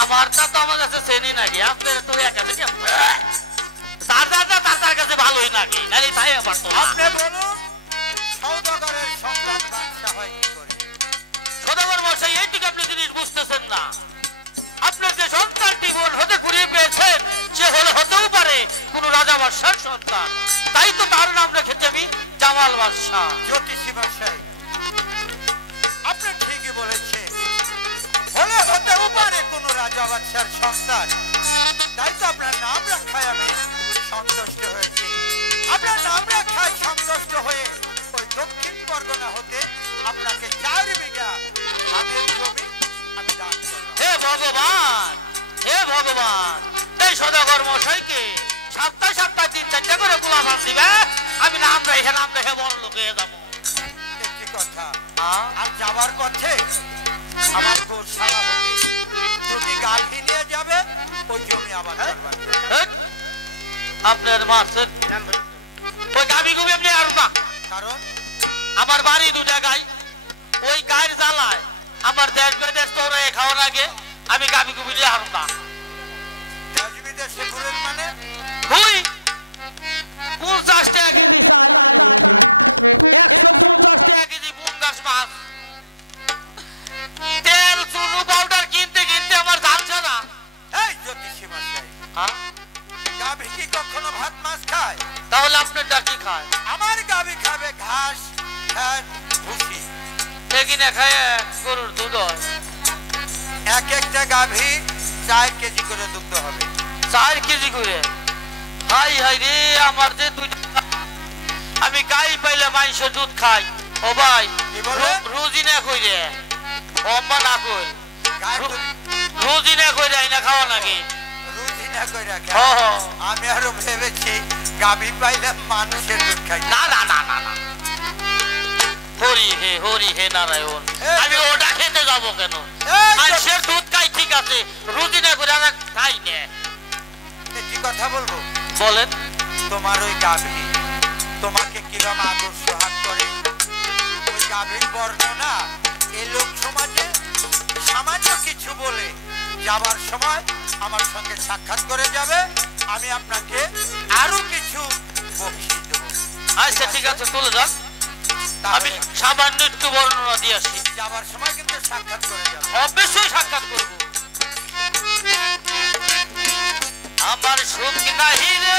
আমার তা তো আমার কাছে চেনি নাকি, আপনার তো একা থেকে তার কাছে ভালোই লাগে, নাহলে তাই আবার তো না। আপনি বলুন, সৌদাগরের সন্তান বাদশা হয় কি করে? সদাগর মশাই, এইটিকে আপনি জিনিস বুঝতেছেন না। আপনার যে সন্তানটি বোন হতে ঘুরিয়ে পেয়েছেন, সে হতেও পারে কোন রাজা বাদশার সন্তান। তাই তো তার নাম রেখেছি আমি জামাল বাদশাহ। জ্যোতিষী মশাই, আপনি ঠিকই বলেছেন, হতেও পারে কোন রাজা বাদশার সন্তান। তাই তো আপনার নাম রাখায় আমি সন্তুষ্ট হয়েছি। আপনার নাম রাখায় সন্তুষ্ট হয়ে ওই দক্ষিণ পরগনা হতে আপনাকে 4 বিঘা আমের জমি আমি দান করলাম। হে ভগবান, হে ভগবান, এই সদাগর মশাইকে সপ্তাহে সপ্তাহে 3-4টা করে গোলাপান দিবে। আমি নাম রেখে বড় লোক হয়ে যাবো। একটি কথা, আর যাবার পথে আমার গোশালা হতে তুমি গাভী নিয়ে যাবে, ওই জমি আবার আপনার মাছের ওই গাভি গুবি আপনি আর না। কারণ আমার বাড়ি 2টা গাই, ওই গায়ের জ্বালায় আমার দেশ বিদেশ তো খাওয়ার আগে আমি গাভি গুবি নিয়ে আর না। দেশ বিদেশে ঘুরেন মানে? ওই 50 টাকা কেজি চাল, 150 টাকা কেজি বুঙ্গাস মাছ, তেল চুনো পাউডার কিনতে কিনতে আমার জানছে না। এই জ্যোতিষী মশাই, হ্যাঁ? গাভী কি কখনো ভাত মাছ খায়? তাহলে আপনার ডাকি খায়? আমার গাভী খাবে ঘাস, খ্যার, ভুসি। এগিনে খায় গরুর দুধ হয়। এক একটা গাভী 4 কেজি করে দুগ্ধ হবে। 4 কেজি করে? হাই হাই রে, আমার যে 2টা আমি গাই পাইলে মাংসের দুধ খাই। ও ভাই, কি বলে? রুজি না কই রে, অম্মা না কই, গায়ের দুধ রুজি না কই রে, না খাওয়া নাকি? রুজি না করে হ খায়। হ। আমি আরো ভেবেছি গাভী পাইলে মানুষের দুধ খাই। না না না না না, হরি হে নারায়ণ, আমি ওটা খেতে যাবো কেন? মানুষের দুধ খাই ঠিক আছে, রুজি না করে আমরা খাই না। কি কথা বলবো? বলেন। তোমার ওই গাভী তোমাকে কিরম আদর সোহাগ করে, ওই গাভীর বর্ণনা এই লোক সমাজে সামান্য কিছু বলে যাবার সময় আমার সঙ্গে সাক্ষাৎ করে যাবে। আমি আপনাকে আরো কিছু বকশিশ দেবো। আচ্ছা ঠিক আছে, চলে যান, আমি সামান্য একটু বর্ণনা দিয়ে আসি। যাবার সময় কিন্তু সাক্ষাৎ করে যাবে। অবশ্যই সাক্ষাৎ করবো। আমার সুখ নাহি রে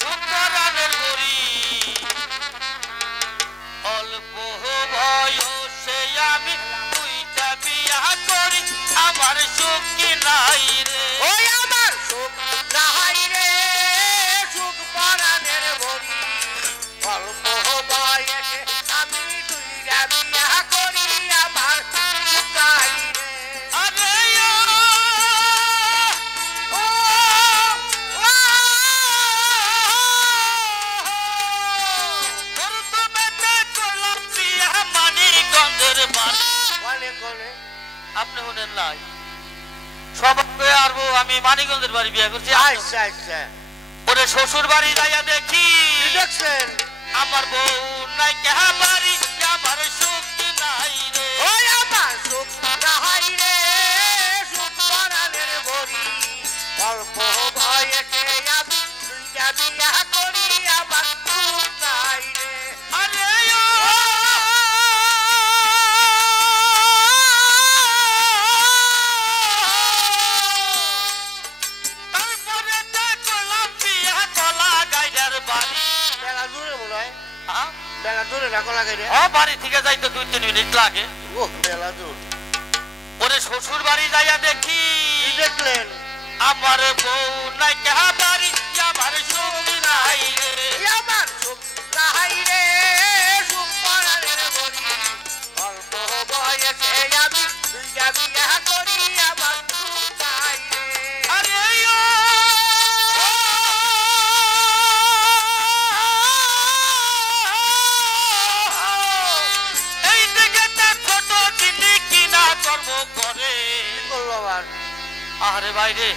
সুতরানের গরি, অল্প বয়সে আমি 2টা বিয়া করি, আমার সুখ নাই রে। ওই আমার সুখ নাই রে, সুখ পরানের গরি, অল্প বয়সে আমি 2টা বিয়া করি, আমার সুখ নাই রে। আরে আপনি হলেন নাই সবাই আরবো, আমি মানিকগঞ্জের বাড়ি বিয়ে করছি। ওরে শ্বশুর বাড়ি যাইয়া দেখি দেখছেন আমার বউ নাই কেহা বাড়ি, আমার সুখ নাই রে। ওই আমার সুখ নাই রে, সুখ না কোলা গেরে ও বাড়ি থেকে যাইতে 2-3 মিনিট লাগে। ও মেলা দূর ওরে শ্বশুর বাড়ি যাইয়া দেখি কি দেখলেন আমার বউ নাই কেহা বাড়ি আমার সুখ নাই রে। আমার সুখ নাই রে সুখ পরানের বলি অল্প বয়সে আমি বিয়া বিয়া করি আমার সুখ নাই রে আরে ও এই দিকে ছোট চিনি কিনা কর্ম করে। কি করলো আবার আরে বাইরে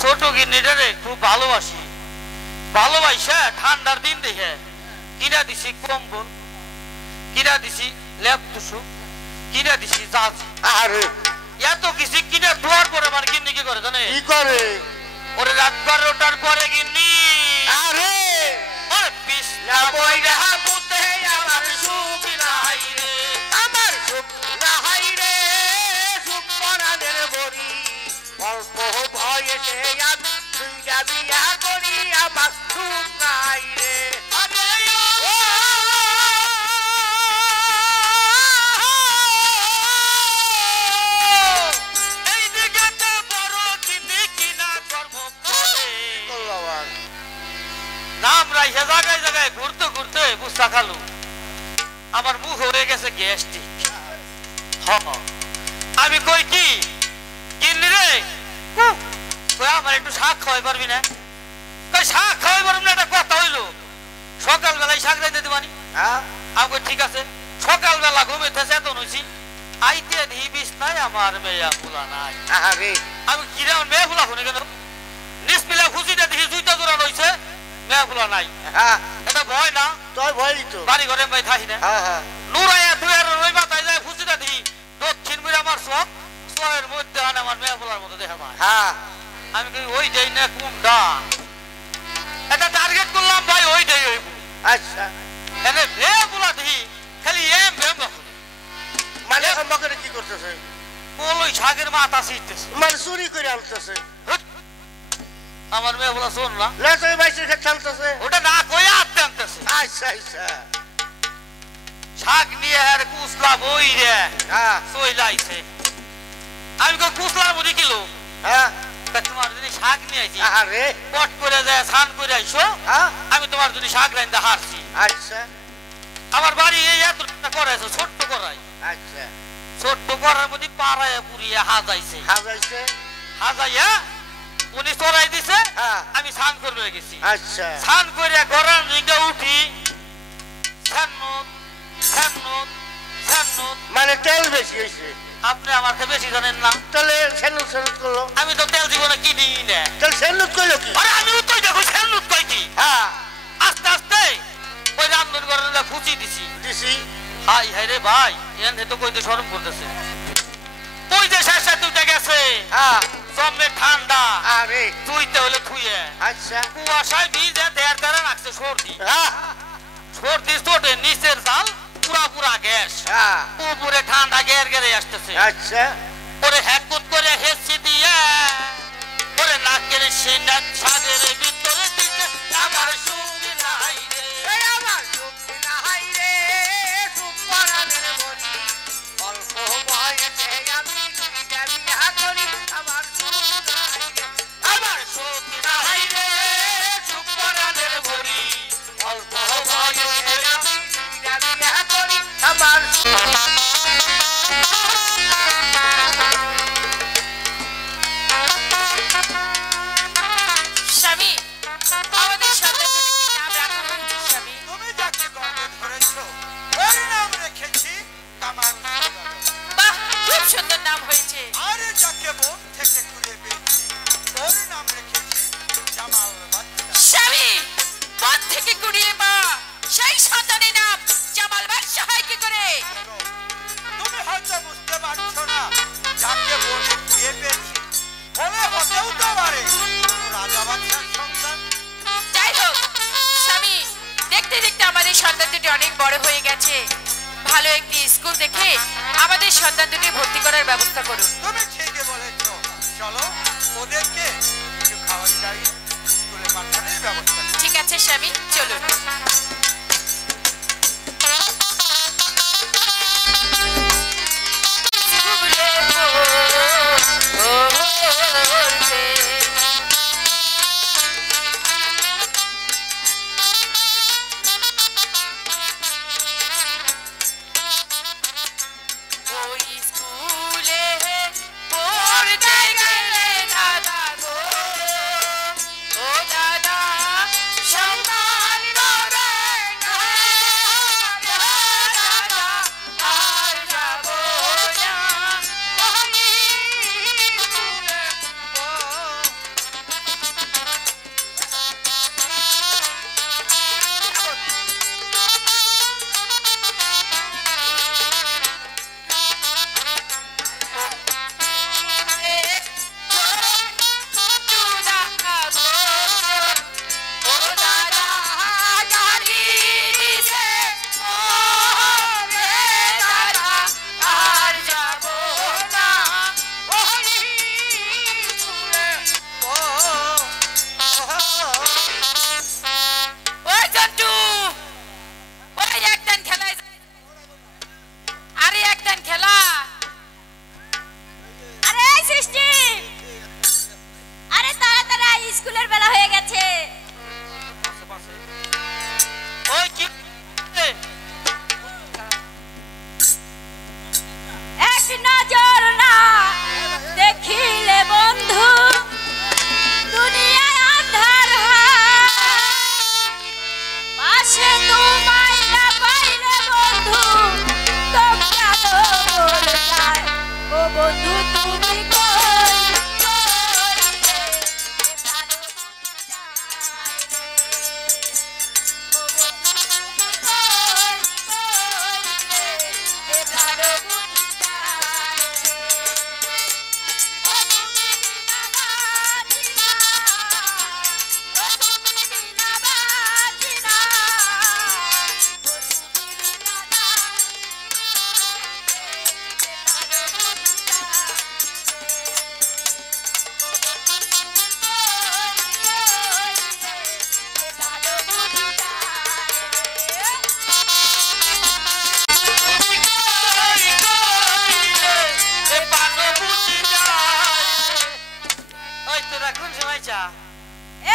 ছোট গিন্নিটা রে খুব ভালোবাসি, ভালোবাসা ঠান্ডার দিন দেখে কিনা দিছি কম্বল, কিনা দিছি লেপ তুষু, কিনা দিছি জাজ। আরে এত কিছু কিনে ধোয়ার পরে আমার গিন্নি কি করে জানে? কি করে ওরে রাত 12টার পরে গিন্নি আরে ওরে বিছনা বইরা বুতে আমার সুখ নাই রে। আমার সুখ নাই রে সুখ পরানের বলি অল্প বয়সে আমি বিয়া বিয়া করি আমার সুখ নাই রে এই দিকে তো বড় কিনে কিনা কর্ম করে। করলো আবার নাম রাইছে জায়গায় জায়গায় ঘুরতে ঘুরতে বুঝা খালু আমার মুখ হয়ে গেছে গ্যাস্ট্রিক। আমি কই কি কিনলি রে কই আমার একটু শাক খাওয়াই পারবি না? কই শাক খাওয়াই পারবি না, এটা কথা হইলো? সকালবেলায় শাক রাইতে দিবানি। হ্যাঁ আমি কই ঠিক আছে। সকালবেলা ঘুমেতে চেতন হইছি, আইতে দিই বিছনায় আমার মেয়া ফুলা নাই। আরে আমি কিরে আমার মেয়ে ফুলা শুনে কেন? নিসপিলা খুঁজিতে দেখি জুইতা জোড়া রয়েছে, মেয়া ফুলা নাই। হ্যাঁ এটা ভয় না? তোর ভয়ই তো বাড়ি ঘরে ভাই থাকি না। হ্যাঁ হ্যাঁ নুরাইয়া দুয়ার রই মাথায় যায় খুঁজিতে দেখি দক্ষিণ মিরে আমার সব সয়ের মধ্যে আনে আমার মেয়া ফুলার মতো দেখা পায়। হ্যাঁ আমি কই ওই দেই না কোনটা? এটা টার্গেট করলাম ভাই ওই দেই হইব। আচ্ছা এনে মেয়া ফুলা দেখি খালি এম ভেম মানে আমাকে কি করতেছে ওই শাকের মাথা ছিটতেছে। মানে চুরি করে আনতেছে আমার মেয়ে ফুলা শোন না, লেসাই বাইসের খেতে আনতেছে ওটা না কইয়া আনতে আনতেছে। আচ্ছা আচ্ছা শাক নিয়ে আর কুসলা বই রে হ্যাঁ চইলাইছে। আমি কই কুসলার মুড়ি কিলো, হ্যাঁ তা তোমার যদি শাক নিয়ে আইছি আরে পট করে যায় স্নান করে আইসো, হ্যাঁ আমি তোমার যদি শাক রাইন্দা হারছি। আচ্ছা আমার বাড়ি এই এতটা করাইছো, ছোট্ট করাই, আচ্ছা ছোট্ট করার মধ্যে পাড়ায় পুড়িয়ে হাজাইছে। হাজাইছে হাজাইয়া উনি চড়াই দিছে, হ্যাঁ আমি স্নান করবে গেছি। আচ্ছা স্নান করে গরম রিঙ্গে উঠি, ছান্নত ছান্নত ছান্নত। মানে তেল বেশি হয়েছে আপনি আমার থেকে বেশি জানেন না, তাহলে সেনুত সেনুত করলো আমি তো তেল জীবনে কিনি না। তাহলে সেনুত করলো কি আরে আমি উত্তর দেখো ছান্নত কই কি। হ্যাঁ আস্তে আস্তে ওই রামদন ঘরে খুঁচি দিছি। দিছি হাই হাই রে ভাই, এখানে তো কইতে শরম করতেছে। ওই যে শেষে তুইতে গেছে হ্যাঁ জমে ঠান্ডা, আরে তুইতে হলে থুইয়ে আচ্ছা কুয়াশায় ভিজে দেড় দেড়ে রাখছে সর্দি। হ্যাঁ সর্দি চোটে নিচের জাল পুরা পুরা গ্যাস, হ্যাঁ উপরে ঠান্ডা গের গেরে আসতেছে। আচ্ছা ওরে হ্যাকুত করে হেসে দিয়ে ওরে নাকের সিনা ছাদের ভিতরে দিতে আমার সুখী নাই রে। এই আমার সুখ নাই রে সুখ পরানের বলি অল্প বয়সে আমি বিয়া বিয়া করি আমার সুখ নাই রে আমার সুখ নাই রে সুখ পরানের বলি অল্প বয়সে আমি বিয়া বিয়া করি আমার স্বামী আমাদের সাথে নাম রাখা হয়েছে স্বামী। তুমি যাকে গর্বে ধরেছো ওর নাম রেখেছি কামাল। বাহ, খুব সুন্দর নাম হয়েছে। আর যাকে মন থেকে কুড়িয়ে পেয়েছি ওর নাম রেখেছি জামাল বাদশা। স্বামী মন থেকে কুড়িয়ে পা সেই সন্তানের নাম জামাল বাদশা হয় কি করে? তুমি হয়তো বুঝতে পারছো না যাকে মনে কুড়িয়ে পেয়েছি বলে হতেও তো পারে কোনো রাজা বাদশার সন্তান। যাই হোক স্বামী, দেখতে দেখতে আমাদের সন্তান দুটি অনেক বড় হয়ে গেছে। ভালো একটি স্কুল দেখে আমাদের সন্তান দুটি ভর্তি করার ব্যবস্থা করুন। তুমি ঠিকই বলেছো, চলো ওদেরকে কিছু খাওয়াই দাঁড়িয়ে স্কুলে পাঠানোর ব্যবস্থা করি। ঠিক আছে স্বামী, চলুন। বন্ধু তুমি কই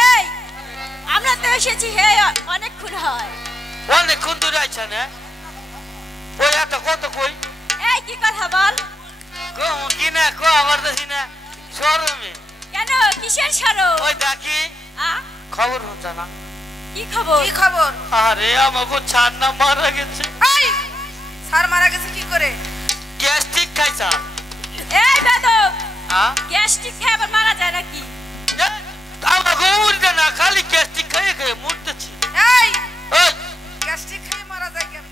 এই আমরা তো এসেছি হে অনেকক্ষণ হয় অনেকক্ষণ দূরে আইছা না ওই এত কত কই এই কি কথা বল কম কি না কো আমার দেখি না শরমে কেন কিসের সরো ওই দেখি খবর হচ্ছে না কি খবর কি খবর? আরে আমাকে ছাড় না মারা গেছে এই স্যার মারা গেছে কি করে? গ্যাস্ট্রিক খাইছা এই বেদব হ্যাঁ গ্যাস্ট্রিক খেয়ে আবার মারা যায় নাকি আমাকে উল্টে না খালি গ্যাস্ট্রিক খেয়ে খেয়ে মরতেছি এই ওই গ্যাস্ট্রিক খেয়ে মারা যায় কেন?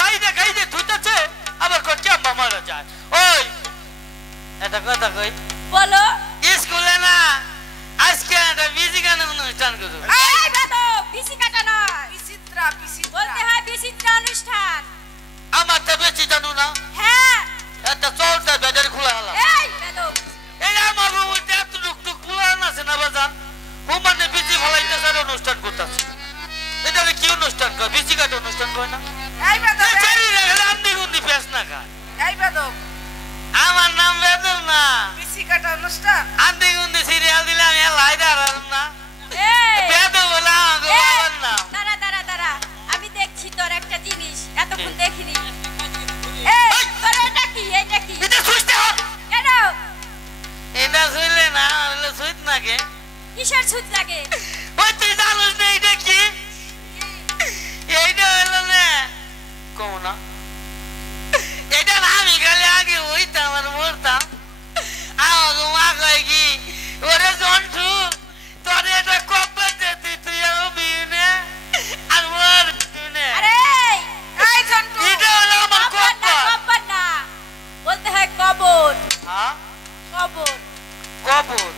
মাইদে খাইতে ধুইতেছে আবার কই কেমন মারা যায় ওই এটা কথা কই বলো স্কুলে না আজকে একটা মিউজিক গানের অনুষ্ঠান করব এই বেদব বিসি কাটা না বিচিত্রা বিচিত্রা বলতে হয় বিচিত্র অনুষ্ঠান আমার তো বেশি জানো না হ্যাঁ একটা চলটা বেডের খোলা হলো এই বেদব এই আমার রুমে এত টুকটুক খোলা আছে না বাজান হুমানে বিজি ফলাইতে স্যার অনুষ্ঠান করতেছে এটা কি অনুষ্ঠান কয় বিজি কাটা অনুষ্ঠান কয় না এই বেদব এই চারি রেখে আমদি গুন্দি পেছ না কা এই বেদব আমার নাম বেদব না বিচি কাটা অনুষ্ঠান আমদি গুন্দি সিরিয়াল দিলাম এ লাইদার না এই বেদব বলা গো না দাঁড়া দাঁড়া দাঁড়া আমি দেখছি তোর একটা জিনিস এতক্ষণ দেখিনি এই তোর এটা কি এইটা কি এটা সুইতে হ কেন এটা শুইলে না হলে সুইত নাকে কিসের ছুট লাগে ওই তুই জানিস না এটা কি এইটা হলো না কম না এটা আমি গেলে আগে হইতাম আর মরতাম আমাকে মা কয় কি ওরে জন্টু তোর এটা কপাল তুই তুই বিনে আর মর বিনে আরে এই জন্টু এটা হলো আমার কপাল কবর না বলতে হয় কবর হ্যাঁ কবর কবর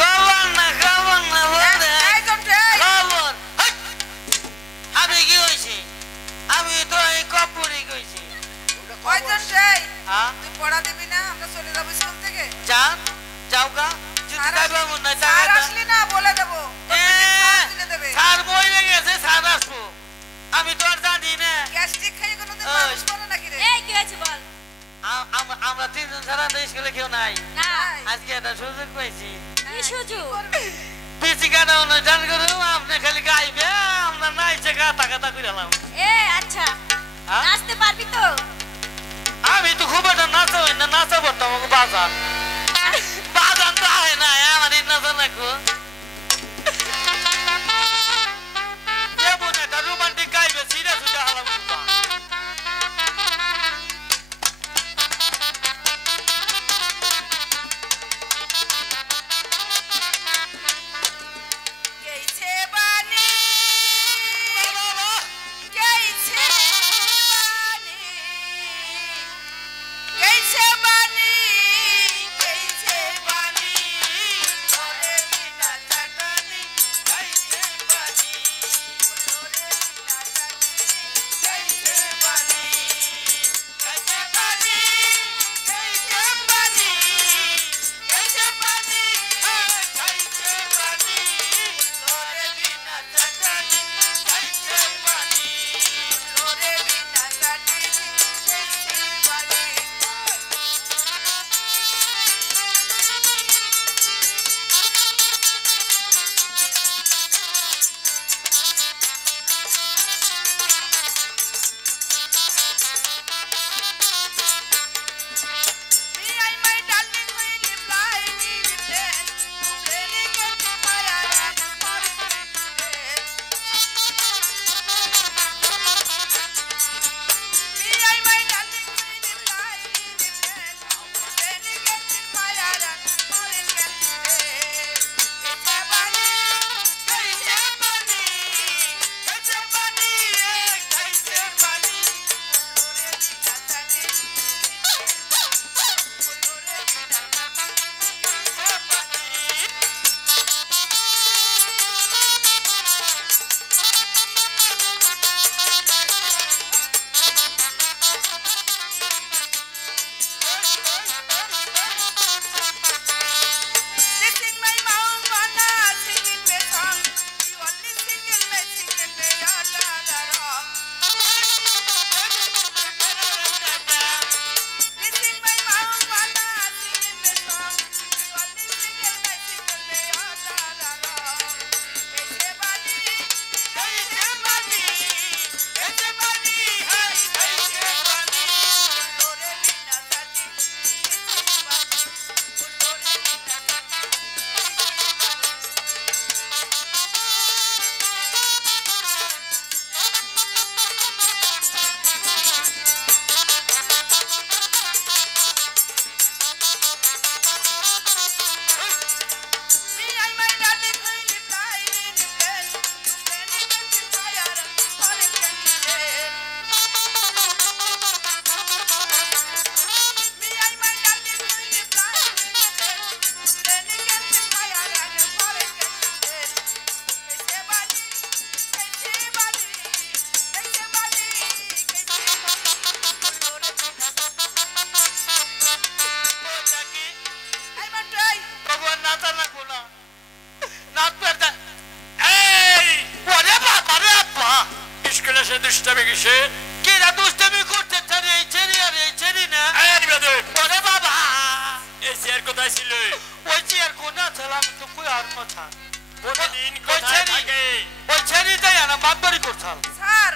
কবর না বলতে এই জন্টু এই খবর আমি কি হয়েছি আমি তো এই কপুরি কইছি ওই জন্টু এই হ্যাঁ তুই পড়া দিবি না আমরা চলে যাব স্কুল থেকে যান যাও গা যদি যাইবা মন না স্যার যাবে আসলি না বলে দেব কিনে দেবে স্যার মরে গেছে স্যার আসবো আমি তো আর জানি না গ্যাস্ট্রিক খেয়ে কোনোদিন ওই। মানুষ বলে নাকি রে এই কি হয়েছে বল আমরা তিনজন ছাড়া তো স্কুলে কেউ নাই না আজকে একটা সুযোগ পাইছি কি সুযোগ পিসি কাটা অনুষ্ঠান করবো আপনি খালি গাইবে আমরা নাইছে গাতা গাতা কইরালাম এ আচ্ছা হ্যাঁ? নাচতে পারবি তো আমি তো খুব একটা নাচা হই না নাচা পড়তাম আমাকে বাজান বাজান তো আহে না আমার এই নাচা নাকো কেমন একটা রোমান্টিক গাইবে সিরিয়াস হইতে হারাম গেইছে বানি গেইছে বানি গেইছে বানি গেইছে বানি তোরে বিনা কিসে? কে না দুষ্টামি করতে চারি এই ছেড়ি আর এই ছেড়ি না। এই বেদব, ওরে বাবা, এই চেয়ার কোথায় ছিল? ওই চেয়ার কোনা ছিলাম তো কই আর কথা। প্রতিদিন ওই কোথায় ছেড়ি, থাকে? ওই ছেড়িটাই আর বাদবাড়ি করছাল। স্যার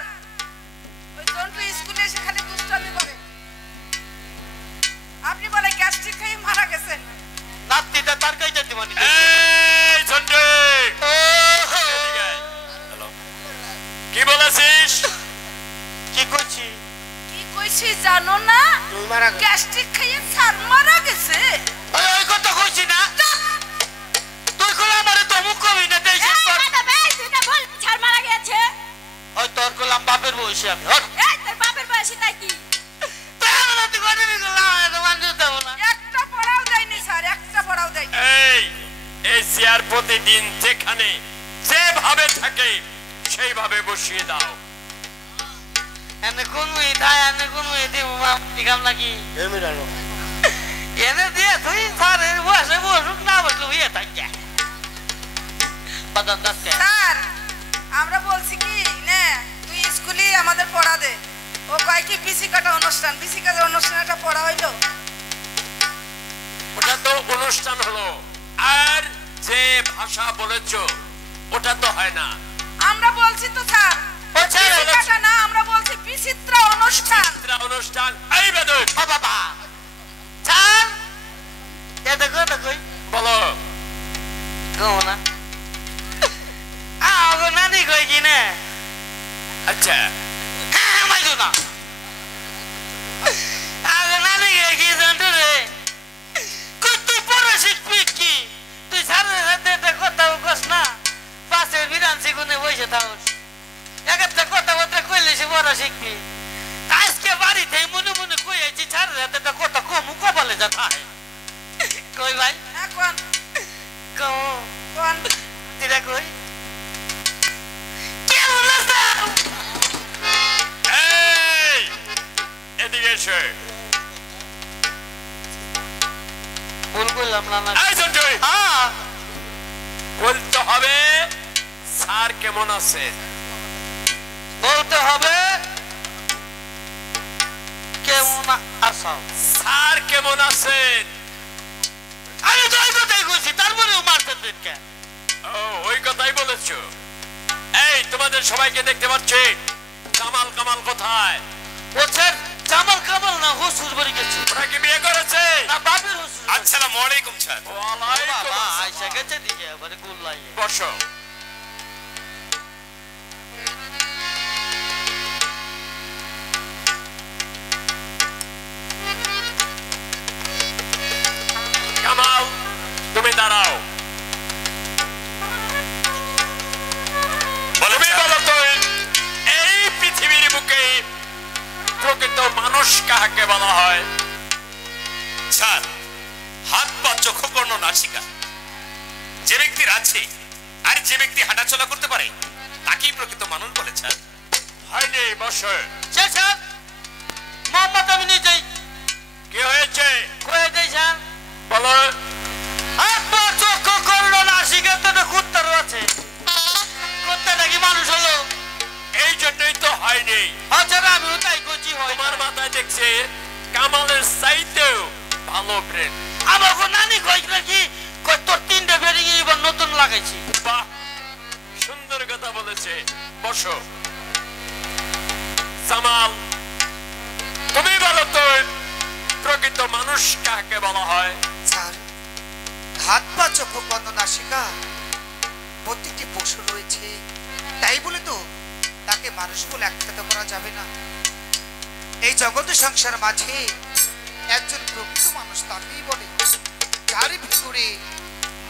ওই জন্টু স্কুলে এসে খালি দুষ্টামি করে। আপনি বলে গ্যাস্ট্রিক খেয়ে মারা গেছেন। নাতিটা তার কাছে দিবানি। এই ঝন্টু, এদিকে আয়। হ্যালো, কি বলেছিস? কি করছি? কি কইছি জানো না? গ্যাস্ট্রিক খেয়ে স্যার মারা গেছে। ওই কথা কইছি না। তুই কইলা আমারে তো মুখ কবি না দেই এই দাদা ভাই তুই না বল ছাড় মারা গেছে। ওই তোর কইলাম বাপের বয়সে আমি। হট। এই তোর বাপের বয়সে তাই কি? তাহলে তুই কোন দিন না মানতে দেব না। একটা পড়াও দেয়নি স্যার, একটা পড়াও দেয়নি। এই চেয়ার প্রতিদিন যেখানে যেভাবে থাকে সেইভাবে বসিয়ে দাও। এনে কোন মিঠাই এনে কোন মিঠাই দিগাম নাকি? এনে দিয়ে তুই স্যারের বসে বসুক না বসুক ইয়ে থাকে। বাদাম দাসকে। স্যার আমরা বলছি কি নে তুই স্কুলে আমাদের পড়া দে। ও কয় কি পিসি কাটা অনুষ্ঠান, পিসি কাটা অনুষ্ঠান একটা পড়া হইলো। ওটা তো অনুষ্ঠান হলো, আর যে ভাষা বলেছো ওটা তো হয় না। আমরা বলছি তো স্যার ও ছেড়ে পিসি কাটা না, আমরা বলছি বিচিত্র অনুষ্ঠান। চিত্রা অনুষ্ঠান। এই বেদব, ও বাবা স্যার এ দেখো দেখো বলো। কম না আগো নানি কই কি না আচ্ছা, হ্যাঁ মাইজু না আগো নানি কই কি জানতো রে কত পড়া শিখবি কি তুই স্যারের সাথে কথা কস না পাশে বিরানসি গুনে বসে থাকস একটা কথা বলতে কইলে সে পড়া শিখবি আজকে বাড়িতে মনে মনে কই আইছি স্যারের সাথে কথা কম কপালে যা থাকে কই ভাই হ্যাঁ কোন কম কোন দিরা কই কেমন আছো এই এদিকে এসে। ভুল করলাম না না এই ঝন্টু, হ্যাঁ বলতে হবে স্যার কেমন আছে। বলতে হবে কেমন আছো স্যার কেমন আছেন? আমি তো ওই কথাই কইছি তারপরেও মারতে দিনকে ও ওই কথাই বলেছো। এই তোমাদের সবাইকে দেখতে পাচ্ছি, কামাল কামাল কোথায়? বলছেন জামাল কামাল না হুসুর বাড়ি গেছে ওরা কি বিয়ে করেছে? না বাপের হুসুর আসসালামু আলাইকুম স্যার। ওয়ালাইকুম বাবা আসসালাম। আইসা গেছে দিকে এবারে গুল্লাই বসো। কামাল তুমি দাঁড়াও। তুমি বলো তো এই পৃথিবীর বুকে প্রকৃত মানুষ কাহাকে বলা হয়? স্যার, হাত পা চক্ষু কর্ণ নাসিকা যে ব্যক্তির আছে আর যে ব্যক্তি হাঁটাচলা করতে পারে তাকেই প্রকৃত মানুষ বলে। স্যার হয়নি, বসো। স্যার মোহাম্মদ আমি নিয়ে যাই কি হয়েছে কয়ে যাই স্যার বলো। আপনার চক্ষু করলো না শিখে তো কুত্তারও আছে কুত্তাটা কি মানুষ হলো এই জন্যই তো হয়নি। আচ্ছা আমিও তাই করছি হয় তোমার মাথায় দেখছে কামালের চাইতেও ভালো ব্রেন। আমাকে নানি কই নাকি কই তোর তিনটে বেরিং এবার নতুন লাগাইছি বাহ, সুন্দর কথা বলেছে। বসো। জামাল তুমি বলো তো প্রকৃত মানুষ কাকে বলা হয়? স্যার, হাত পা চক্ষু কর্ণ নাসিকা প্রত্যেকটি পশু রয়েছে, তাই বলে তো তাকে মানুষ বলে আখ্যাত করা যাবে না। এই জগৎ সংসার মাঝে একজন প্রকৃত মানুষ তাকেই বলে যার ভিতরে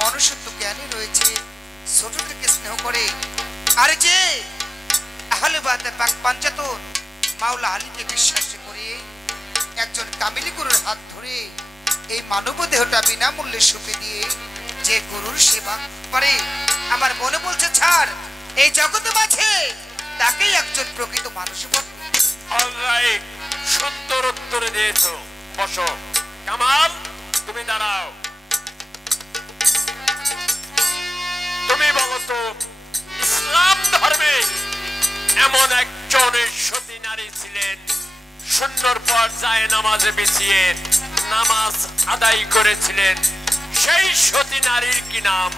মনুষ্যত্ব জ্ঞানী রয়েছে, ছোট থেকে স্নেহ করে, আর যে আহলে বাতে পাক পাঞ্জাতন মাওলা আলীকে বিশ্বাস করে একজন কামিলি গুরুর হাত ধরে এই মানব দেহটা বিনামূল্যে সুপে দিয়ে যে গুরুর সেবা করে, আমার মনে বলছে ছাড় এই জগতে মাঝে তাকেই একজন প্রকৃত মানুষ বলে। অলরাইট, সুন্দর উত্তর দিয়েছো। বসো। কামাল তুমি দাঁড়াও। তুমি বলো তো ইসলাম ধর্মে এমন একজনের সতী নারী নারী ছিলেন, সুন্দর পর্যায়ে নামাজে বিছিয়ে নামাজ আদায় করেছিলেন। সেই সতী নারীর কি নাম?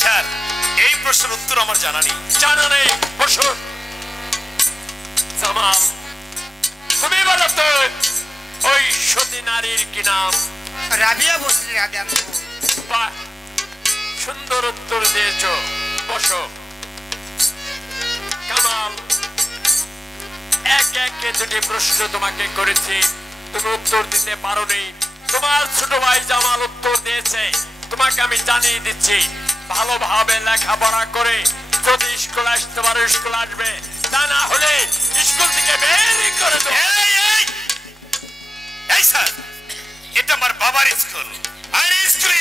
স্যার, এই প্রশ্নের উত্তর আমার জানা নেই। জানা নেই? বসুন। জামাল, তুমি বলো তো ওই সতী নারীর কি নাম? রাবিয়া বসরি রাধানপুর। বাহ, সুন্দর উত্তর দিয়েছো। বসো। কামাল, এক একে দুটি প্রশ্ন তোমাকে করেছি, তুমি উত্তর দিতে পারোনি। তোমার ছোট ভাই জামাল উত্তর দিয়েছে। তোমাকে আমি জানিয়ে দিচ্ছি, ভালোভাবে লেখাপড়া করে যদি স্কুল আসতে পারো স্কুল আসবে, তা না হলে স্কুল থেকে বের করে দেবো। এই স্যার, এটা আমার বাবার স্কুল, আর এই স্কুলে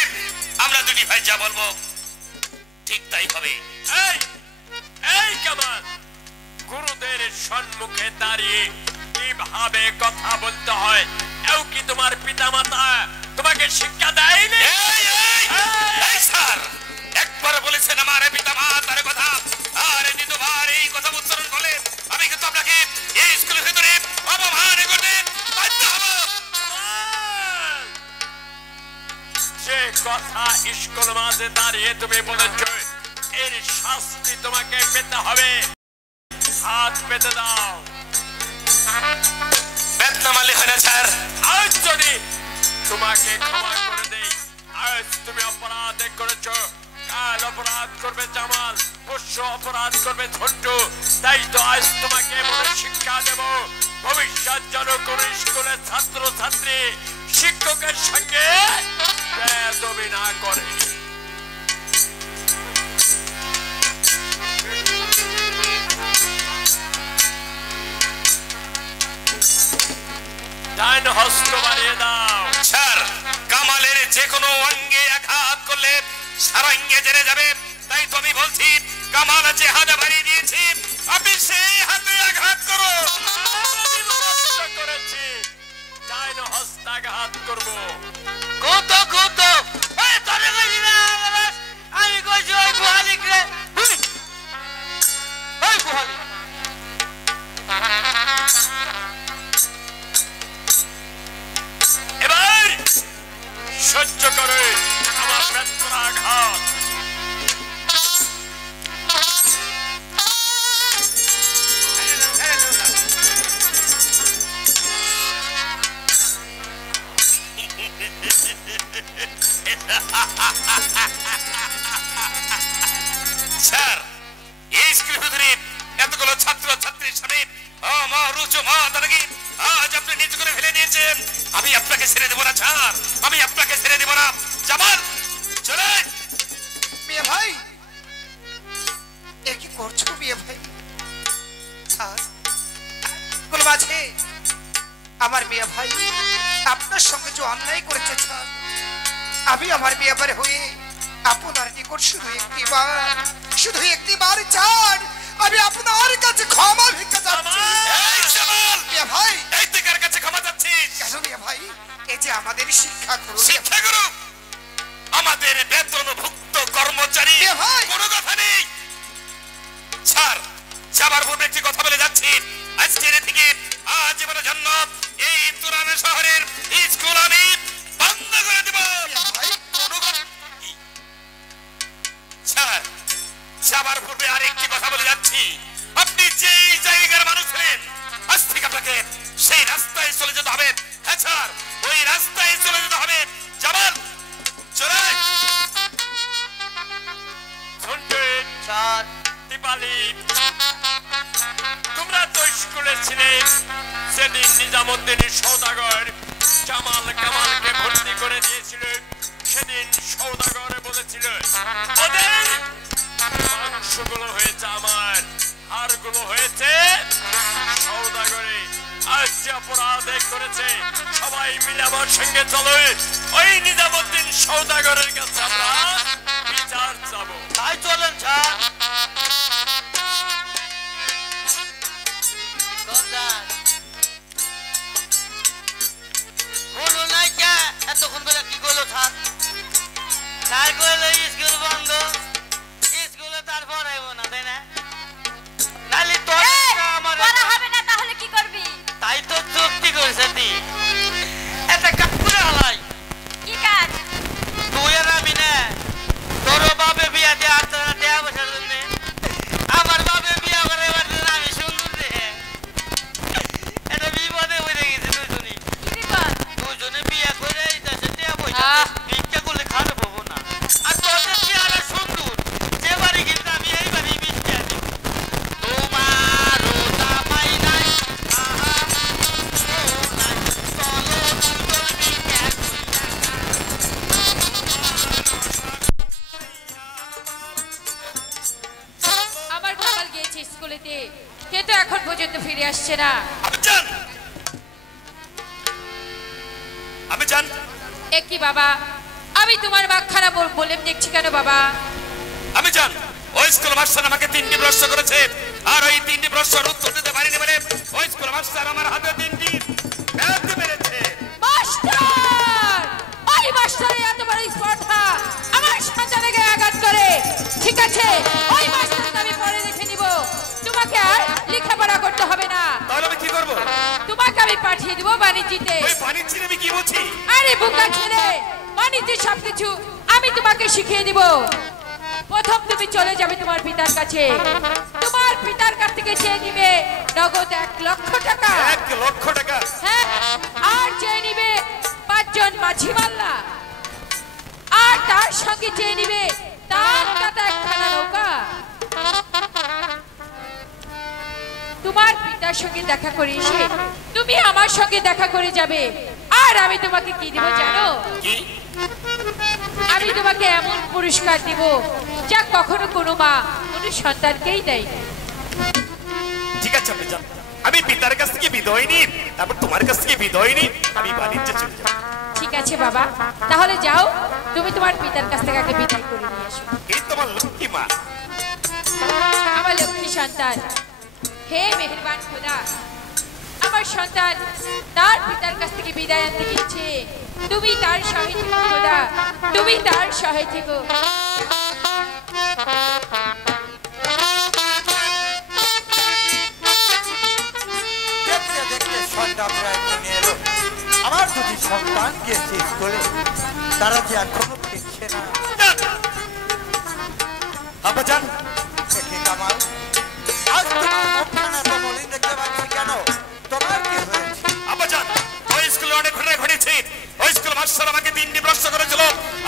আমরা দুটি ভাই যা বলবো ঠিক তাই হবে। এই এই কামাল, গুরুদের সম্মুখে দাঁড়িয়ে কিভাবে কথা বলতে হয় এও কি তোমার পিতামাতা তোমাকে শিক্ষা দেয়নি? এই স্যার, একবার বলেছেন আমার পিতামাতার কথা, আর দ্বিতীয়বার এই কথা উচ্চারণ করলে আমি কিন্তু আপনাকে এই স্কুলের ভিতরে অপমান করতে বাধ্য হব। যে কথা স্কুল মাঝে দাঁড়িয়ে তুমি বলেছ, এর শাস্তি তোমাকে পেতে হবে। হাত পেতে দাও। বেতনা মালিক হয় না স্যার। আজ যদি তোমাকে ক্ষমা করে দেই, আজ তুমি অপরাধ করেছ, কাল অপরাধ করবে জামাল, পরশু অপরাধ করবে ঝন্টু। তাই তো আজ তোমাকে এমন শিক্ষা দেব, ভবিষ্যৎ যেন কোন স্কুলের ছাত্র ছাত্রী শিক্ষকের সঙ্গে বেয়াদবি না করে। ডান হস্ত বাড়িয়ে দাও। স্যার, কামালের যে কোনো অঙ্গে আঘাত করলে সারাঙ্গে জেনে যাবে, তাই তো আমি বলছি কামাল যে হাতে বাড়িয়ে দিয়েছি আপনি সেই হাতে আঘাত করো। করেছি, ডান হস্তাঘাত করবো। গুতো গুতো ওই তোরে কইছি না, আমি কইছি ওই গুহালিক রে, ওই গুহালিক। এবার সহ্য করে আমার বেত্রাঘাত। স্যার, এই স্কুলের ভিতরে এতগুলো ছাত্র ছাত্রীর সামনে আজ আপনি নিজ করে ফেলে দিয়েছেন। আমি আপনাকে ছেড়ে দেবো না স্যার, আমি আপনাকে ছেড়ে দেবো না। জামাল, চলে। মিয়া ভাই, এ কি করছো মিয়া ভাই? স্যার, গুলো আছে আমার মিয়া ভাই আপনার সঙ্গে যে অন্যায় করেছে স্যার, আমি আমার মিয়া ভাই হয়ে আপনার নিকট শুধু একটিবার চান, আমি আপনার কাছে ক্ষমা ভিক্ষা চাচ্ছি। এই জামাল, মিয়া ভাই, এই তুই কার কাছে ক্ষমা চাচ্ছিস? কেন মিয়া ভাই? এই যে আমাদের শিক্ষা গুরু, শিক্ষা গুরু আমাদের বেতনভুক্ত কর্মচারী, মিয়া ভাই, কোনো কথা নেই। স্যার, যাবার পূর্বে একটি কথা বলে যাচ্ছি, আজকের থেকে আজীবনের জন্য এই তুরান শহরের স্কুল আমি বন্ধ করে দেব। স্যার, যাবার পূর্বে আরেকটি কথা বলে যাচ্ছি, আপনি যেই জায়গার মানুষ ছিলেন আজ থেকে আপনাকে সেই রাস্তায় চলে যেতে হবে। হ্যাঁ স্যার, ওই রাস্তায় চলে যেতে হবে। জামাল, চলে। দীপালি, তোমরা তো স্কুলে ছিলে সেদিন নিজামুদ্দিনের সওদাগর জামাল কামালকে ভর্তি করে দিয়েছিল। সেদিন সওদাগর বলেছিল ওদের মাংসগুলো হয়েছে আমার, হাড়গুলো হয়েছে সওদাগরে। আজ যে অপরাধ করেছে সবাই মিলে আমার সঙ্গে চলো, ওই নিজামুদ্দিন সওদাগরের কাছে আমরা বিচার চাবো। তাই চলেন স্যার। বলো নাই কে এতক্ষণ ধরে কি করলো স্যার? স্যার কইলো স্কুল বন্ধ, স্কুলে তারপরে বসার জন্য আমার বাপে বিয়া করে পারতেন আমি সুন্দর রে এটা বিপদে হয়ে গেছে দুজনে বিয়া করে ভিক্ষা করলে খারাপ হবো না আর তোদের চেহারা সুন্দর যে বাড়ি কিন্তু আমি এই বাড়ি ভিক্ষা দিব তোমার দামাই নাই আমার কাল গিয়েছে স্কুলেতে কিন্তু এখন পর্যন্ত ফিরে আসছে না। আমি জান একই বাবা, আমি তোমার মাখানা বলে দেখছি কেন বাবা? আমি জান ওই স্কুল মাস্টার আমাকে 3টি প্রশ্ন করেছে আর ওই 3টি প্রশ্নের উত্তর দিতে পারিনি বলে ওই স্কুল মাস্টার আমার হাতে 3টি ব্যাগ মেরেছে। মাস্টার, ওই মাস্টারের এত বড় স্পর্ধা আমার সন্তানকে আঘাত করে। ঠিক আছে, ওই মাস্টারকে আমি পরে দেখে নিব, তোমাকে আর লেখাপড়া করতে হবে না। তাহলে আমি কি করব? তোমাকে আমি পাঠিয়ে দিব বাণিজ্যতে। ওই বাণিজ্যে আমি কি বলছি? আরে বোকা ছেলে, বাণিজ্যের সবকিছু আমি তোমাকে শিখিয়ে দিব। প্রথম তুমি চলে যাবে তোমার পিতার কাছে, তোমার পিতার কাছ থেকে চেয়ে নিবে নগদ 1 লক্ষ টাকা। 1 লক্ষ টাকা? হ্যাঁ, আর চেয়ে নিবে 5 জন মাঝি মাল্লা, আর তার সঙ্গে চেয়ে নিবে তার কাটা একখানা নৌকা। তোমার পিতার সঙ্গে দেখা করে এসে তুমি আমার সঙ্গে দেখা করে যাবে। আর আমি তোমাকে কি দিব জানো? আমি তোমাকে এমন পুরস্কার দিব যা কখনো কোনো মা কোনো সন্তানকেই দেয় না। ঠিক আছে আপনি যান, আমি পিতার কাছ থেকে বিদায় নিই, তারপর তোমার কাছ থেকে বিদায় নিই, আমি বাণিজ্যে চলে যাব। ঠিক আছে বাবা, তাহলে যাও, তুমি তোমার পিতার কাছ থেকে আগে বিদায় করে নিয়ে এসো। এই তোমার লক্ষ্মী মা, আমার লক্ষ্মী সন্তান। হে মেহেরবান খোদা, আমার সন্তান তার পিতার কাছ থেকে বিদায় আনতে গিয়েছে, তুমি তার সহায় থেকো খোদা, তুমি তার সহায় থেকো। দেখতে দেখতে সন্ধ্যা প্রায় কমে এলো। আমার দুটি সন্তান গিয়েছে স্কুলে, তারা যে এখনো ফিরছে না। আব্বা জান, দেখে কামাল, আজ তোমার মুখখানা তো মলিন দেখতে পাচ্ছি কেন? তোমার কি হয়েছে? আব্বা জান, ওই স্কুলে অনেক ঘটনা ঘটেছে। ওই স্কুল মাস্টার আমাকে 3টি প্রশ্ন করেছিল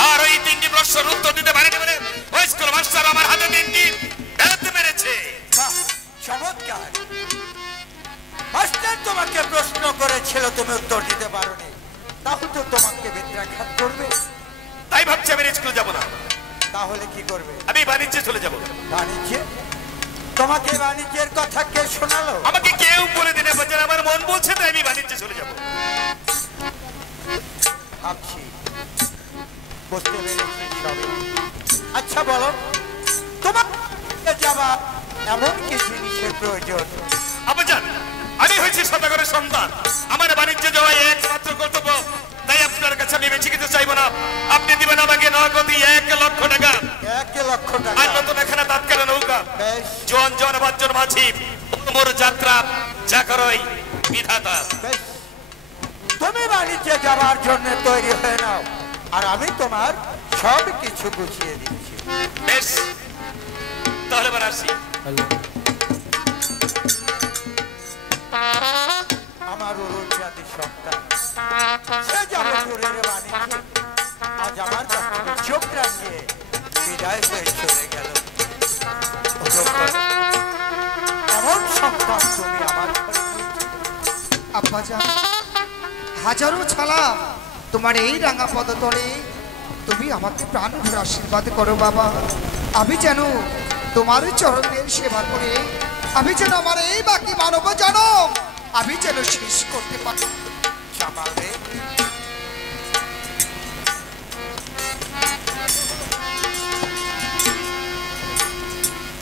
আর ওই 3টি প্রশ্নের উত্তর দিতে পারিনি বলে ওই স্কুল মাস্টার আমার হাতে 3টি ব্যাগ মেরেছে। বাহ, চমৎকার। মাস্টার তোমাকে প্রশ্ন করেছিল, তুমি উত্তর দিতে পারোনি, তাহলে তো তোমাকে বেত্রাঘাত করবে। তাই ভাবছি আমি স্কুলে যাব না। তাহলে কি করবে? আমি বাণিজ্যে চলে যাব। বাণিজ্যে? তোমাকে বাণিজ্যের কথা কে শোনালো? আমাকে কেউ বলে দিলে বাজার, আমার মন বলছে তাই আমি বাণিজ্যে চলে যাব। ভাবছি, বুঝতে পেরেছি সবই। আচ্ছা বলো, তোমার যাবা এমন কি জিনিসের প্রয়োজন? আব্বা জান, আমি হয়েছি সদাগরের সন্তান, আমার বাণিজ্যে যাওয়া একমাত্র কর্তব্য, তাই আপনার কাছে আমি বেশি কিছু চাইবো না। আপনি দিবেন আমাকে নগদি 1 লক্ষ টাকা। 1 লক্ষ টাকা? আর নতুন এখানে তাৎকাল নৌকা, জন জন 5 জন মাঝি, মোর যাত্রা যা করই বিধাতা। তুমি বাণিজ্যে যাওয়ার জন্য তৈরি হয়ে নাও, আর আমি তোমার সব কিছু বুঝিয়ে দিচ্ছি। বেশ, তাহলে এবার আসি। আমার অরুণজাতি সন্তান, সে যাবে দূরের বাণিজ্যে, আজ আমার কাছে চোখ রাঙিয়ে বিদায় হয়ে চলে গেল। এমন সন্তান তুমি আমার ঘরে পেয়েছিলে। আব্বাজান, হাজারো ছালা তোমার এই রাঙা পদতলে তুমি আমাকে প্রাণ ভরে আশীর্বাদ করো বাবা। আমি যেন তোমার চরণের সেবা করে আমি যেন আমার এই বাকি মানব জনম আমি যেন শেষ করতে পারি। জামাল রে,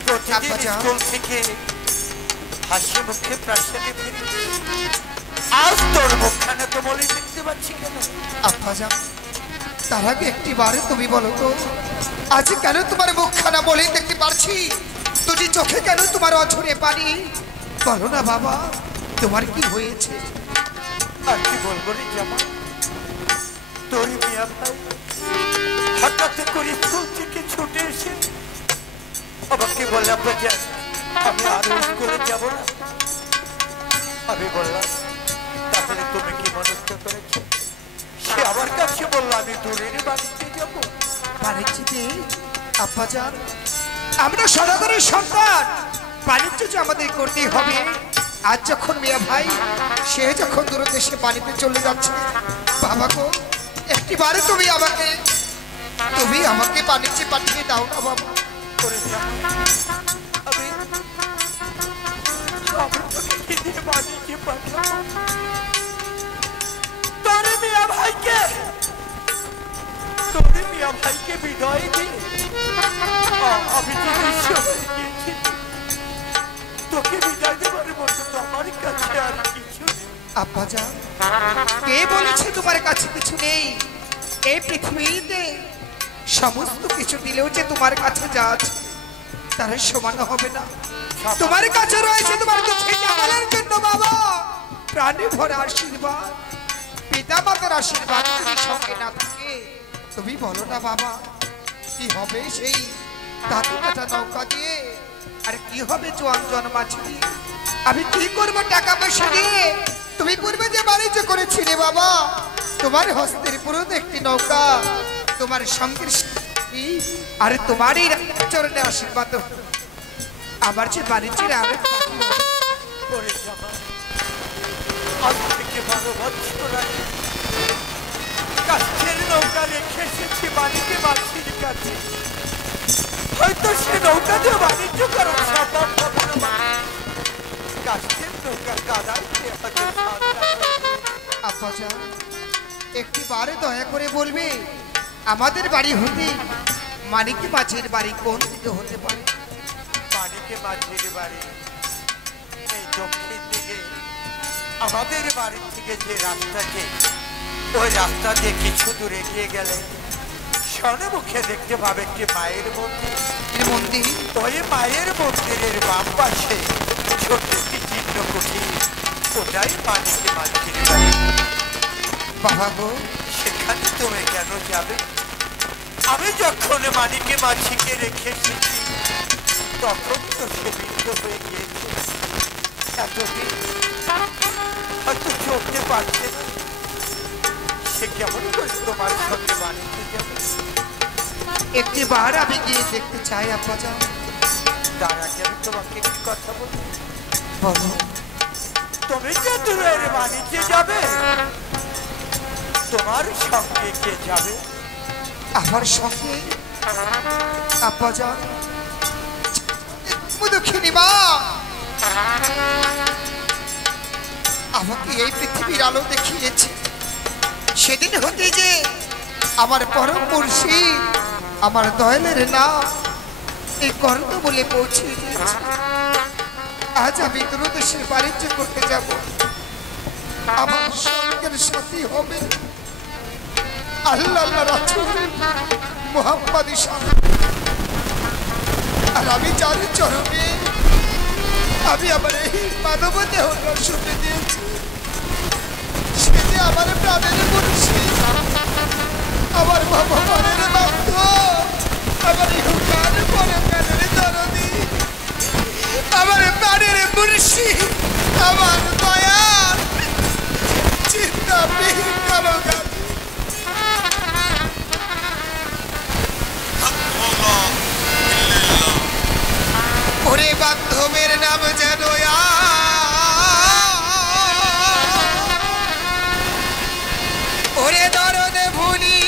প্রতিদিন স্কুল থেকে হাসি মুখে প্রাসাদে ফিরি, আজ তোর মুখখানে তো মলিন দেখতে পাচ্ছি কেন? আব্বাজান, তার আগে একটিবারে তুমি বলো তো, আজ কেন তোমার মুখখানা বলে দেখতে পারছি? তুই চোখে কেন তোমার অঝরে পানি? বলো না বাবা, তোমার কি হয়েছে? আর কি বলবো রে জামাল, তোর মিয়া ভাই হঠাৎ করে স্কুল থেকে ছুটে এসে আমাকে বললাম বাজান আমি আর স্কুলে যাব না। আমি বললাম তাহলে তুমি কি মনস্থ করেছো? সে আমার কাছে বললো আমি দূরের বাড়িতে যাবো। বাণিজ্যতে আব্বাজান আমরা সদাগরের সন্তান, বাণিজ্য যে আমাদের করতেই হবে। আজ যখন মিয়া ভাই সে যখন দূরদেশে বাড়িতে চলে যাচ্ছে, বাবা গো একটিবারে তুমি আমাকে বাণিজ্যে পাঠিয়ে দাও না বাবা। করে যাও। আমি তোকে দিয়ে বাড়িতে পাঠাবো। তোর মিয়া ভাইকে বিদায় দিয়ে আমি যে বিশ্ব হয়ে গিয়েছি, তোকে বিদায় দেবার মতো তো আমার কাছে আর কিছু নেই। আব্বাজান কে বলেছে তোমার কাছে কিছু নেই? এই পৃথিবীতে সমস্ত কিছু দিলেও যে তোমার কাছে যা আছে তার সমান হবে না। তোমার কাছে রয়েছে তোমার দুঃখে জানার জন্য বাবা প্রাণী ভরা আশীর্বাদ, পিতা মাতার আশীর্বাদ যদি সঙ্গে না থাকে তুমি বলো না বাবা কি হবে সেই ধাতু কাটা নৌকা দিয়ে, আর কি হবে জোয়ান মাছ দিয়ে? আমি কি করবো টাকা পয়সা দিয়ে? তুমি পূর্বে যে বাণিজ্য করেছিলে বাবা, তোমার হস্তের পুরো একটি নৌকা, তোমার সঙ্গের স্ত্রী আর তোমারই চরণে আশীর্বাদ, আমার যে বাণিজ্যের আরেক আজ থেকে 12 বছর আগে কাছের নৌকা রেখে এসেছি বাড়িতে মাছির কাছে। হয়তো সে নৌকা দিয়ে বাণিজ্য করা সম্ভব হবে না। কাছের নৌকা কাদায় আব্বাজান একটি বারে দয়া করে বলবে আমাদের বাড়ি হতে মানিকে মাছের বাড়ি কোন দিকে হতে পারে? মানিকে মাঝির বাড়ি এই দক্ষিণ দিকে। আমাদের বাড়ি থেকে যে রাস্তাকে, ওই রাস্তা দিয়ে কিছু দূর এগিয়ে গেলে স্বর্ণমুখে দেখতে পাবে একটি মায়ের মন্দির। ওই মায়ের মন্দিরের বাম পাশে ছোট্ট একটি চিহ্ন কুঠি, ওটাই মানিকে মাঝির বাড়ি। বাবা গো সেখানে তুমি কেন যাবে? আমি যখন মানিকে মাঝিকে রেখে এসেছি তখন তো সে বৃদ্ধ হয়ে গিয়েছে, এতদিন হয়তো চলতে পারছে না। সে কেমন করে তোমার সঙ্গে বাড়িতে যাবে? একটি বার আমি গিয়ে দেখতে চাই আব্বাজান। তার আগে আমি তোমাকে কি কথা বলবো? বলো। তুমি যে দূরের বাড়িতে যাবে, তোমার সঙ্গে কে যাবে? আমার সঙ্গে আব্বাজান দুঃখিনী মা আমাকে এই পৃথিবীর আলো দেখিয়েছে। সেদিন হতে যে আমার পরম মুর্শিদ আমার দয়ালের নাম এই কর্ণ বলে পৌঁছে দিয়েছে। আজ আমি দূরদেশের বাণিজ্য করতে যাব, আমার সঙ্গের সাথী হবে আল্লাহ রাসূল মুহাম্মদ আর আমি যার চরণে আমি আমার এই মানব দেহটা শুনে দিয়েছি, সে যে আমার প্রাণের মুর্শিদ, আমার ভগবানের বান্ধব, আমার ইহুকার পরকালের দরদি, আমার প্রাণের মুর্শিদ, আমার দয়াল চিন্তাবিহীন কালো গাছি। ওরে বান্ধবের নাম যেন ওরে দরদ ভুলি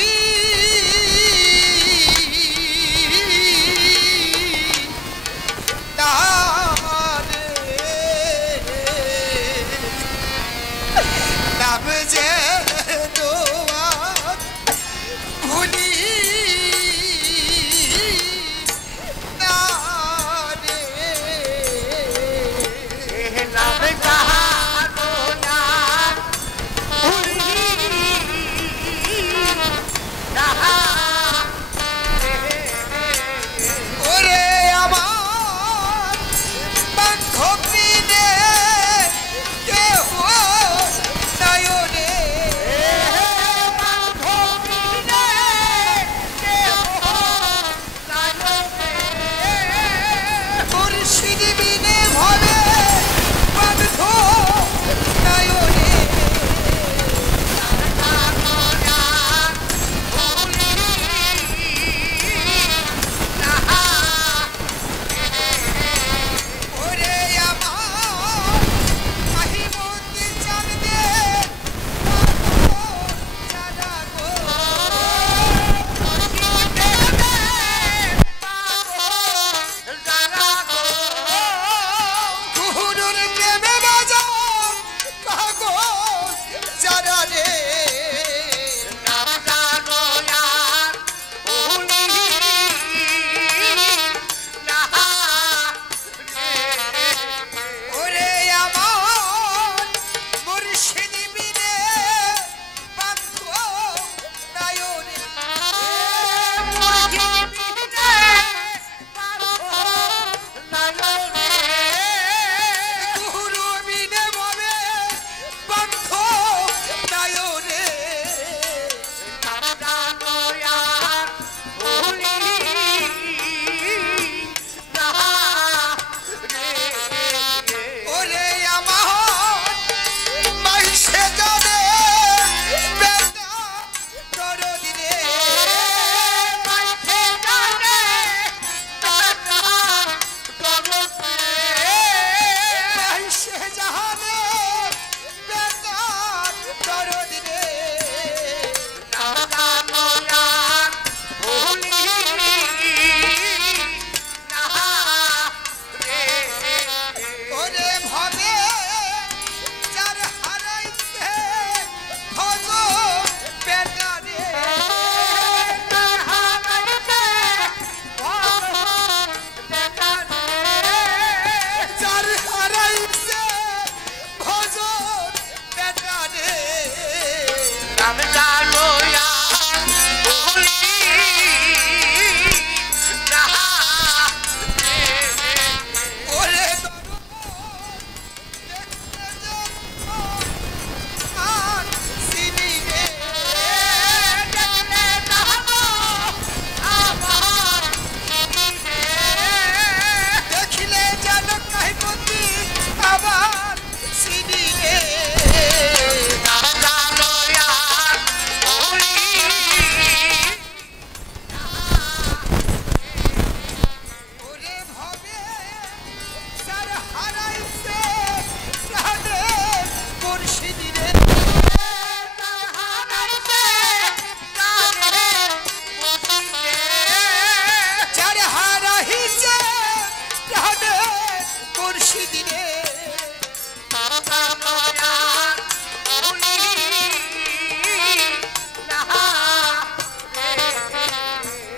নাম যেন ভুলি মুর্শিদি রে যার হারাইছে প্রাণে মুর্শিদি রে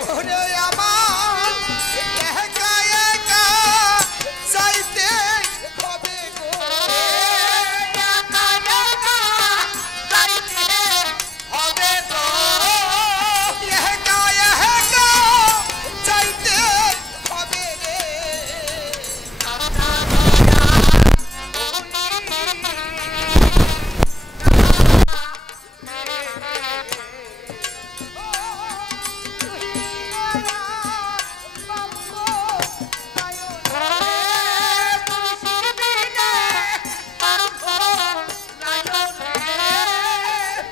ওরে আমার একা একা যাইতে হবে গো হবে গো একা একা যাইতে হবে রে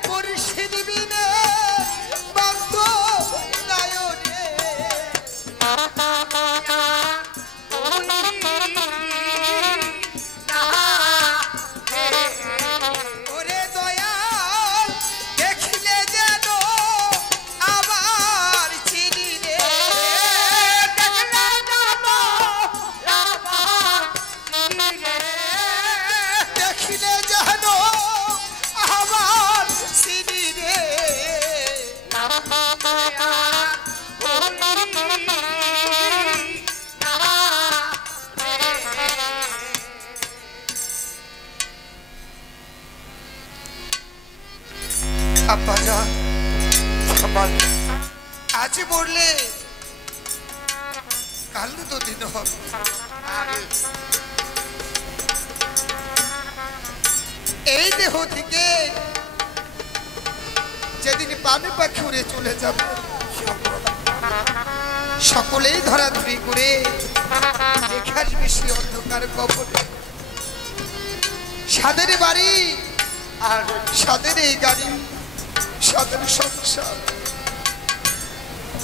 মুর্শিদ বিনে বান্ধ নয়নে ওরে দয়াল দেখিলে যেন আবার চিনি রে দেখিলে যেন আবার চিনি রে আব্বাজান আজ বললে কাল তো দিন হবে এই দেহ থেকে যেদিন পানি পাখি উড়ে চলে যাবে সকলেই ধরাধরি করে দেখে আসবে সেই অন্ধকার কবরে সাদের বাড়ি আর সাদের এই গাড়ি সাদের সংসার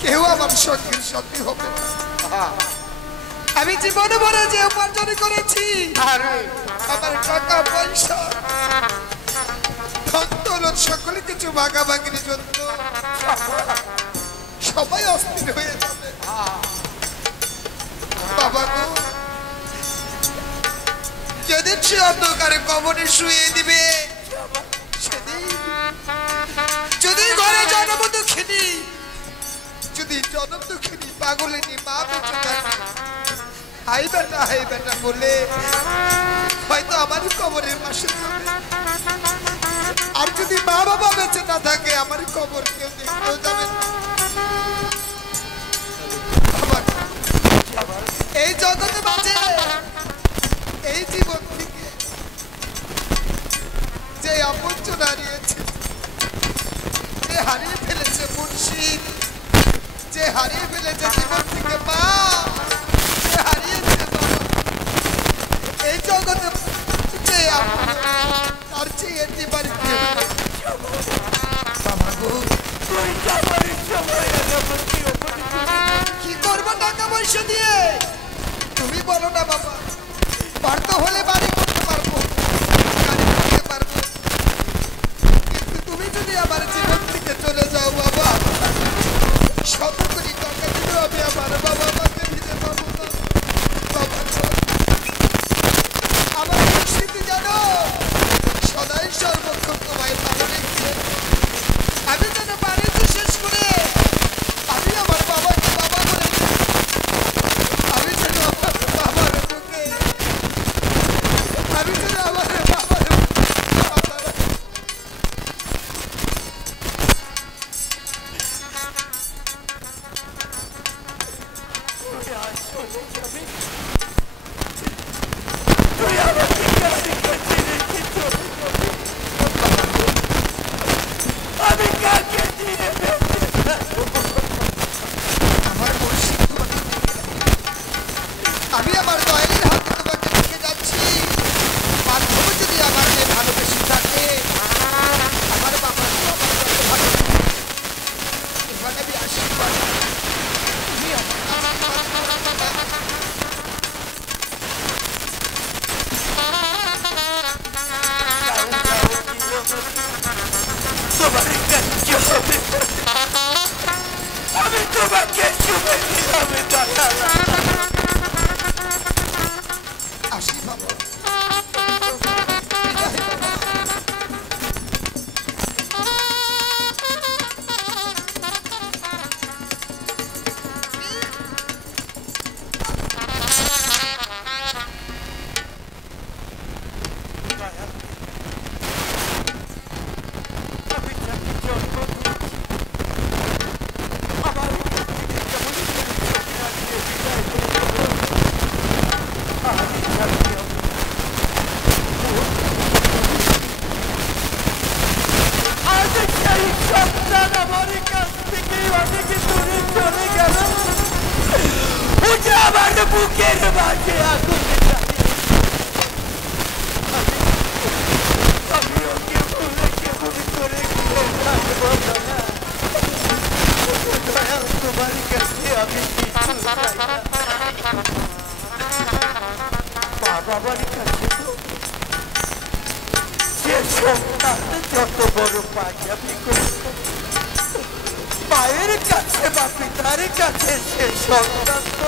কেউ আমার সঙ্গীর সঙ্গী হবে না। আমি জীবনে ভরে যে উপার্জন করেছি আমার টাকা পয়সা ধন সকলে কিছু ভাগাভাগির জন্য সবাই অস্থির হয়ে যাবে বাবা গো যেদিন সে অন্ধকারে কবরে শুয়ে দিবে সেদিন যদি ঘরে জন্ম দুঃখিনী যদি জন্ম দুঃখিনী পাগলিনী মা বেঁচে থাকে হাই বেটা বলে হয়তো আমার কবরের পাশে যাবে আর যদি মা বাবা বেঁচে না থাকে আমার কবর কেউ দেখতেও যাবে না এই জগতে বাঁচে এই জীবন থেকে যে আপনজন হারিয়েছে যে হারিয়ে ফেলেছে মুর্শিদ যে হারিয়ে ফেলেছে জীবন থেকে মা যে হারিয়েছে বাবা এই জগতে যে তার চেয়ে এটি বাড়িতে বাবা গো কি করবো টাকা পয়সা দিয়ে তুমি বলো না বাবা পারত হলে বাড়ি করতে পারবো গাড়ি করতে পারবো কিন্তু তুমি যদি আমার জীবন থেকে চলে যাও বাবা শত কোটি টাকা দিলেও আমি আমার বাবা মাকে দিতে পারবো না বাবা আমার পরিস্থিতি জানো সদাই সর্বক্ষণ তোমায় ভালো রেখে আমি যেন বাড়িতে শেষ করে আমি আমার বাবাকে বাবা বলে দিই আমি যেন আমার বাবার মুখে আমি যেন আমার বাবার তুই আমাকে আমি কাকে দিয়ে আমার মুর্শিদ তোমাকে আমি আমার দয়ালের হাতে তোমাকে দেখে যাচ্ছি বান্ধব যদি আমাকে ভালোবেসে থাকে আমার বাবাকেও আমার কত ভালো এবার আমি আশীর্বাদ তুমি আমার আশীর্বাদ তোমার কাছে হবে। আমি তোমাকে শুভে দিলাম দয়াল। আসি বাবা। আমি যাকে জন্ম দিয়েছি আমার কাছ থেকে কেমন করে চোখ রাখিয়ে বিদায় হয়ে গেল। আমি যাকে আমি আজ সেই সন্তান আমার কাছ থেকে অনেক দূরে চলে গেল। ওটা আমার বুকের মাঝে আগুন আমি ওকে ভুলে কেমন করে গিয়ে থাকবো দয়া। দয়াল তোমার কাছে আমি কিছু চাই না। মা বাবার কাছে তো সে সন্তান যত বড় পাঞ্জাবি করে মায়ের কাছে বা পিতার কাছে সে সন্তান তো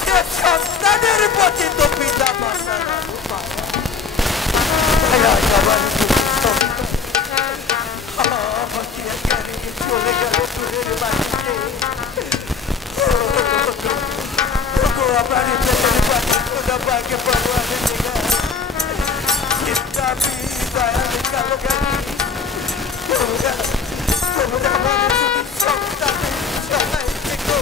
সে সন্তানের প্রতি তো পিতা মাতার মায়া যাবার আমাকে একা রেখে চলে গেল দূরের বাড়িতে। আমার পেটের বাড়ি কোথা পাকে ভগবানে লেগা চিন্তা দয়াল কালো গাড়ি তোমরা আমার যদি সন্তানের সহায় থেকো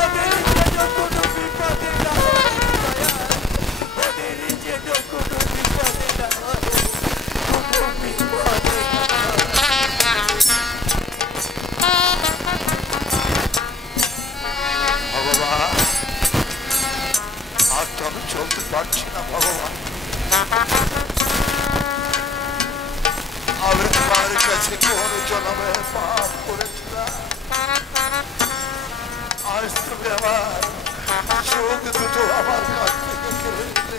ওদের যেন কোনো বিপদে না হয় দয়াল। ওদের যেন কোনো বিপদে না হয়, কোনো বিপদে না হয়। ভগবান আজ তো আমি চলতে পারছি না ভগবান। আমি তোমার কাছে কোন জন্মে পাপ করেছিলাম। আজ তুমি আমার চোখ দুটো আমার কাছ থেকে কেড়ে নিলে।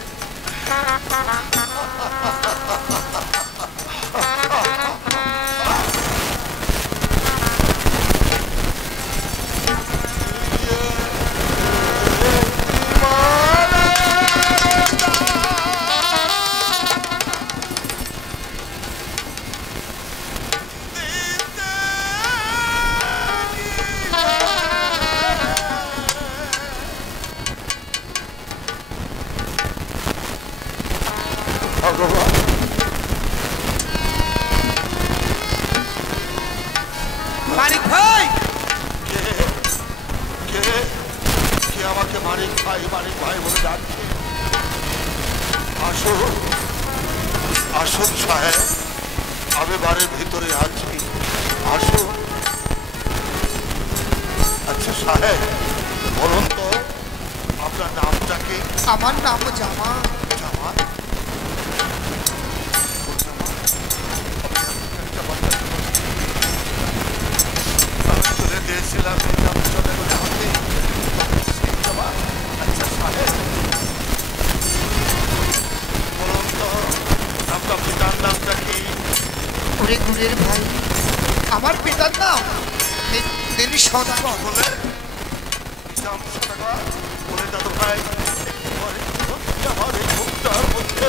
ভগবান মানিক ভাই, কে কে কে আমাকে মানিক ভাই বলে ডাকছে? আসুন আসুন সাহেব, আমি বাড়ির ভিতরে আছি, আসুন। আচ্ছা সাহেব বলুন তো আপনার নামটা কি? আমার নাম জামা। জামা? আমি তুলে দিয়েছিলাম চলে বলে হাতে। আচ্ছা সাহেব বলুন তো আপনার পিতার নামটা কি? ওরে গুণের ভাই, আমার পিতার নাম তিনি সদাগর। বলে নিজাম সদাগর? ওরে দাদু ভাই আমার এই মুখটার মধ্যে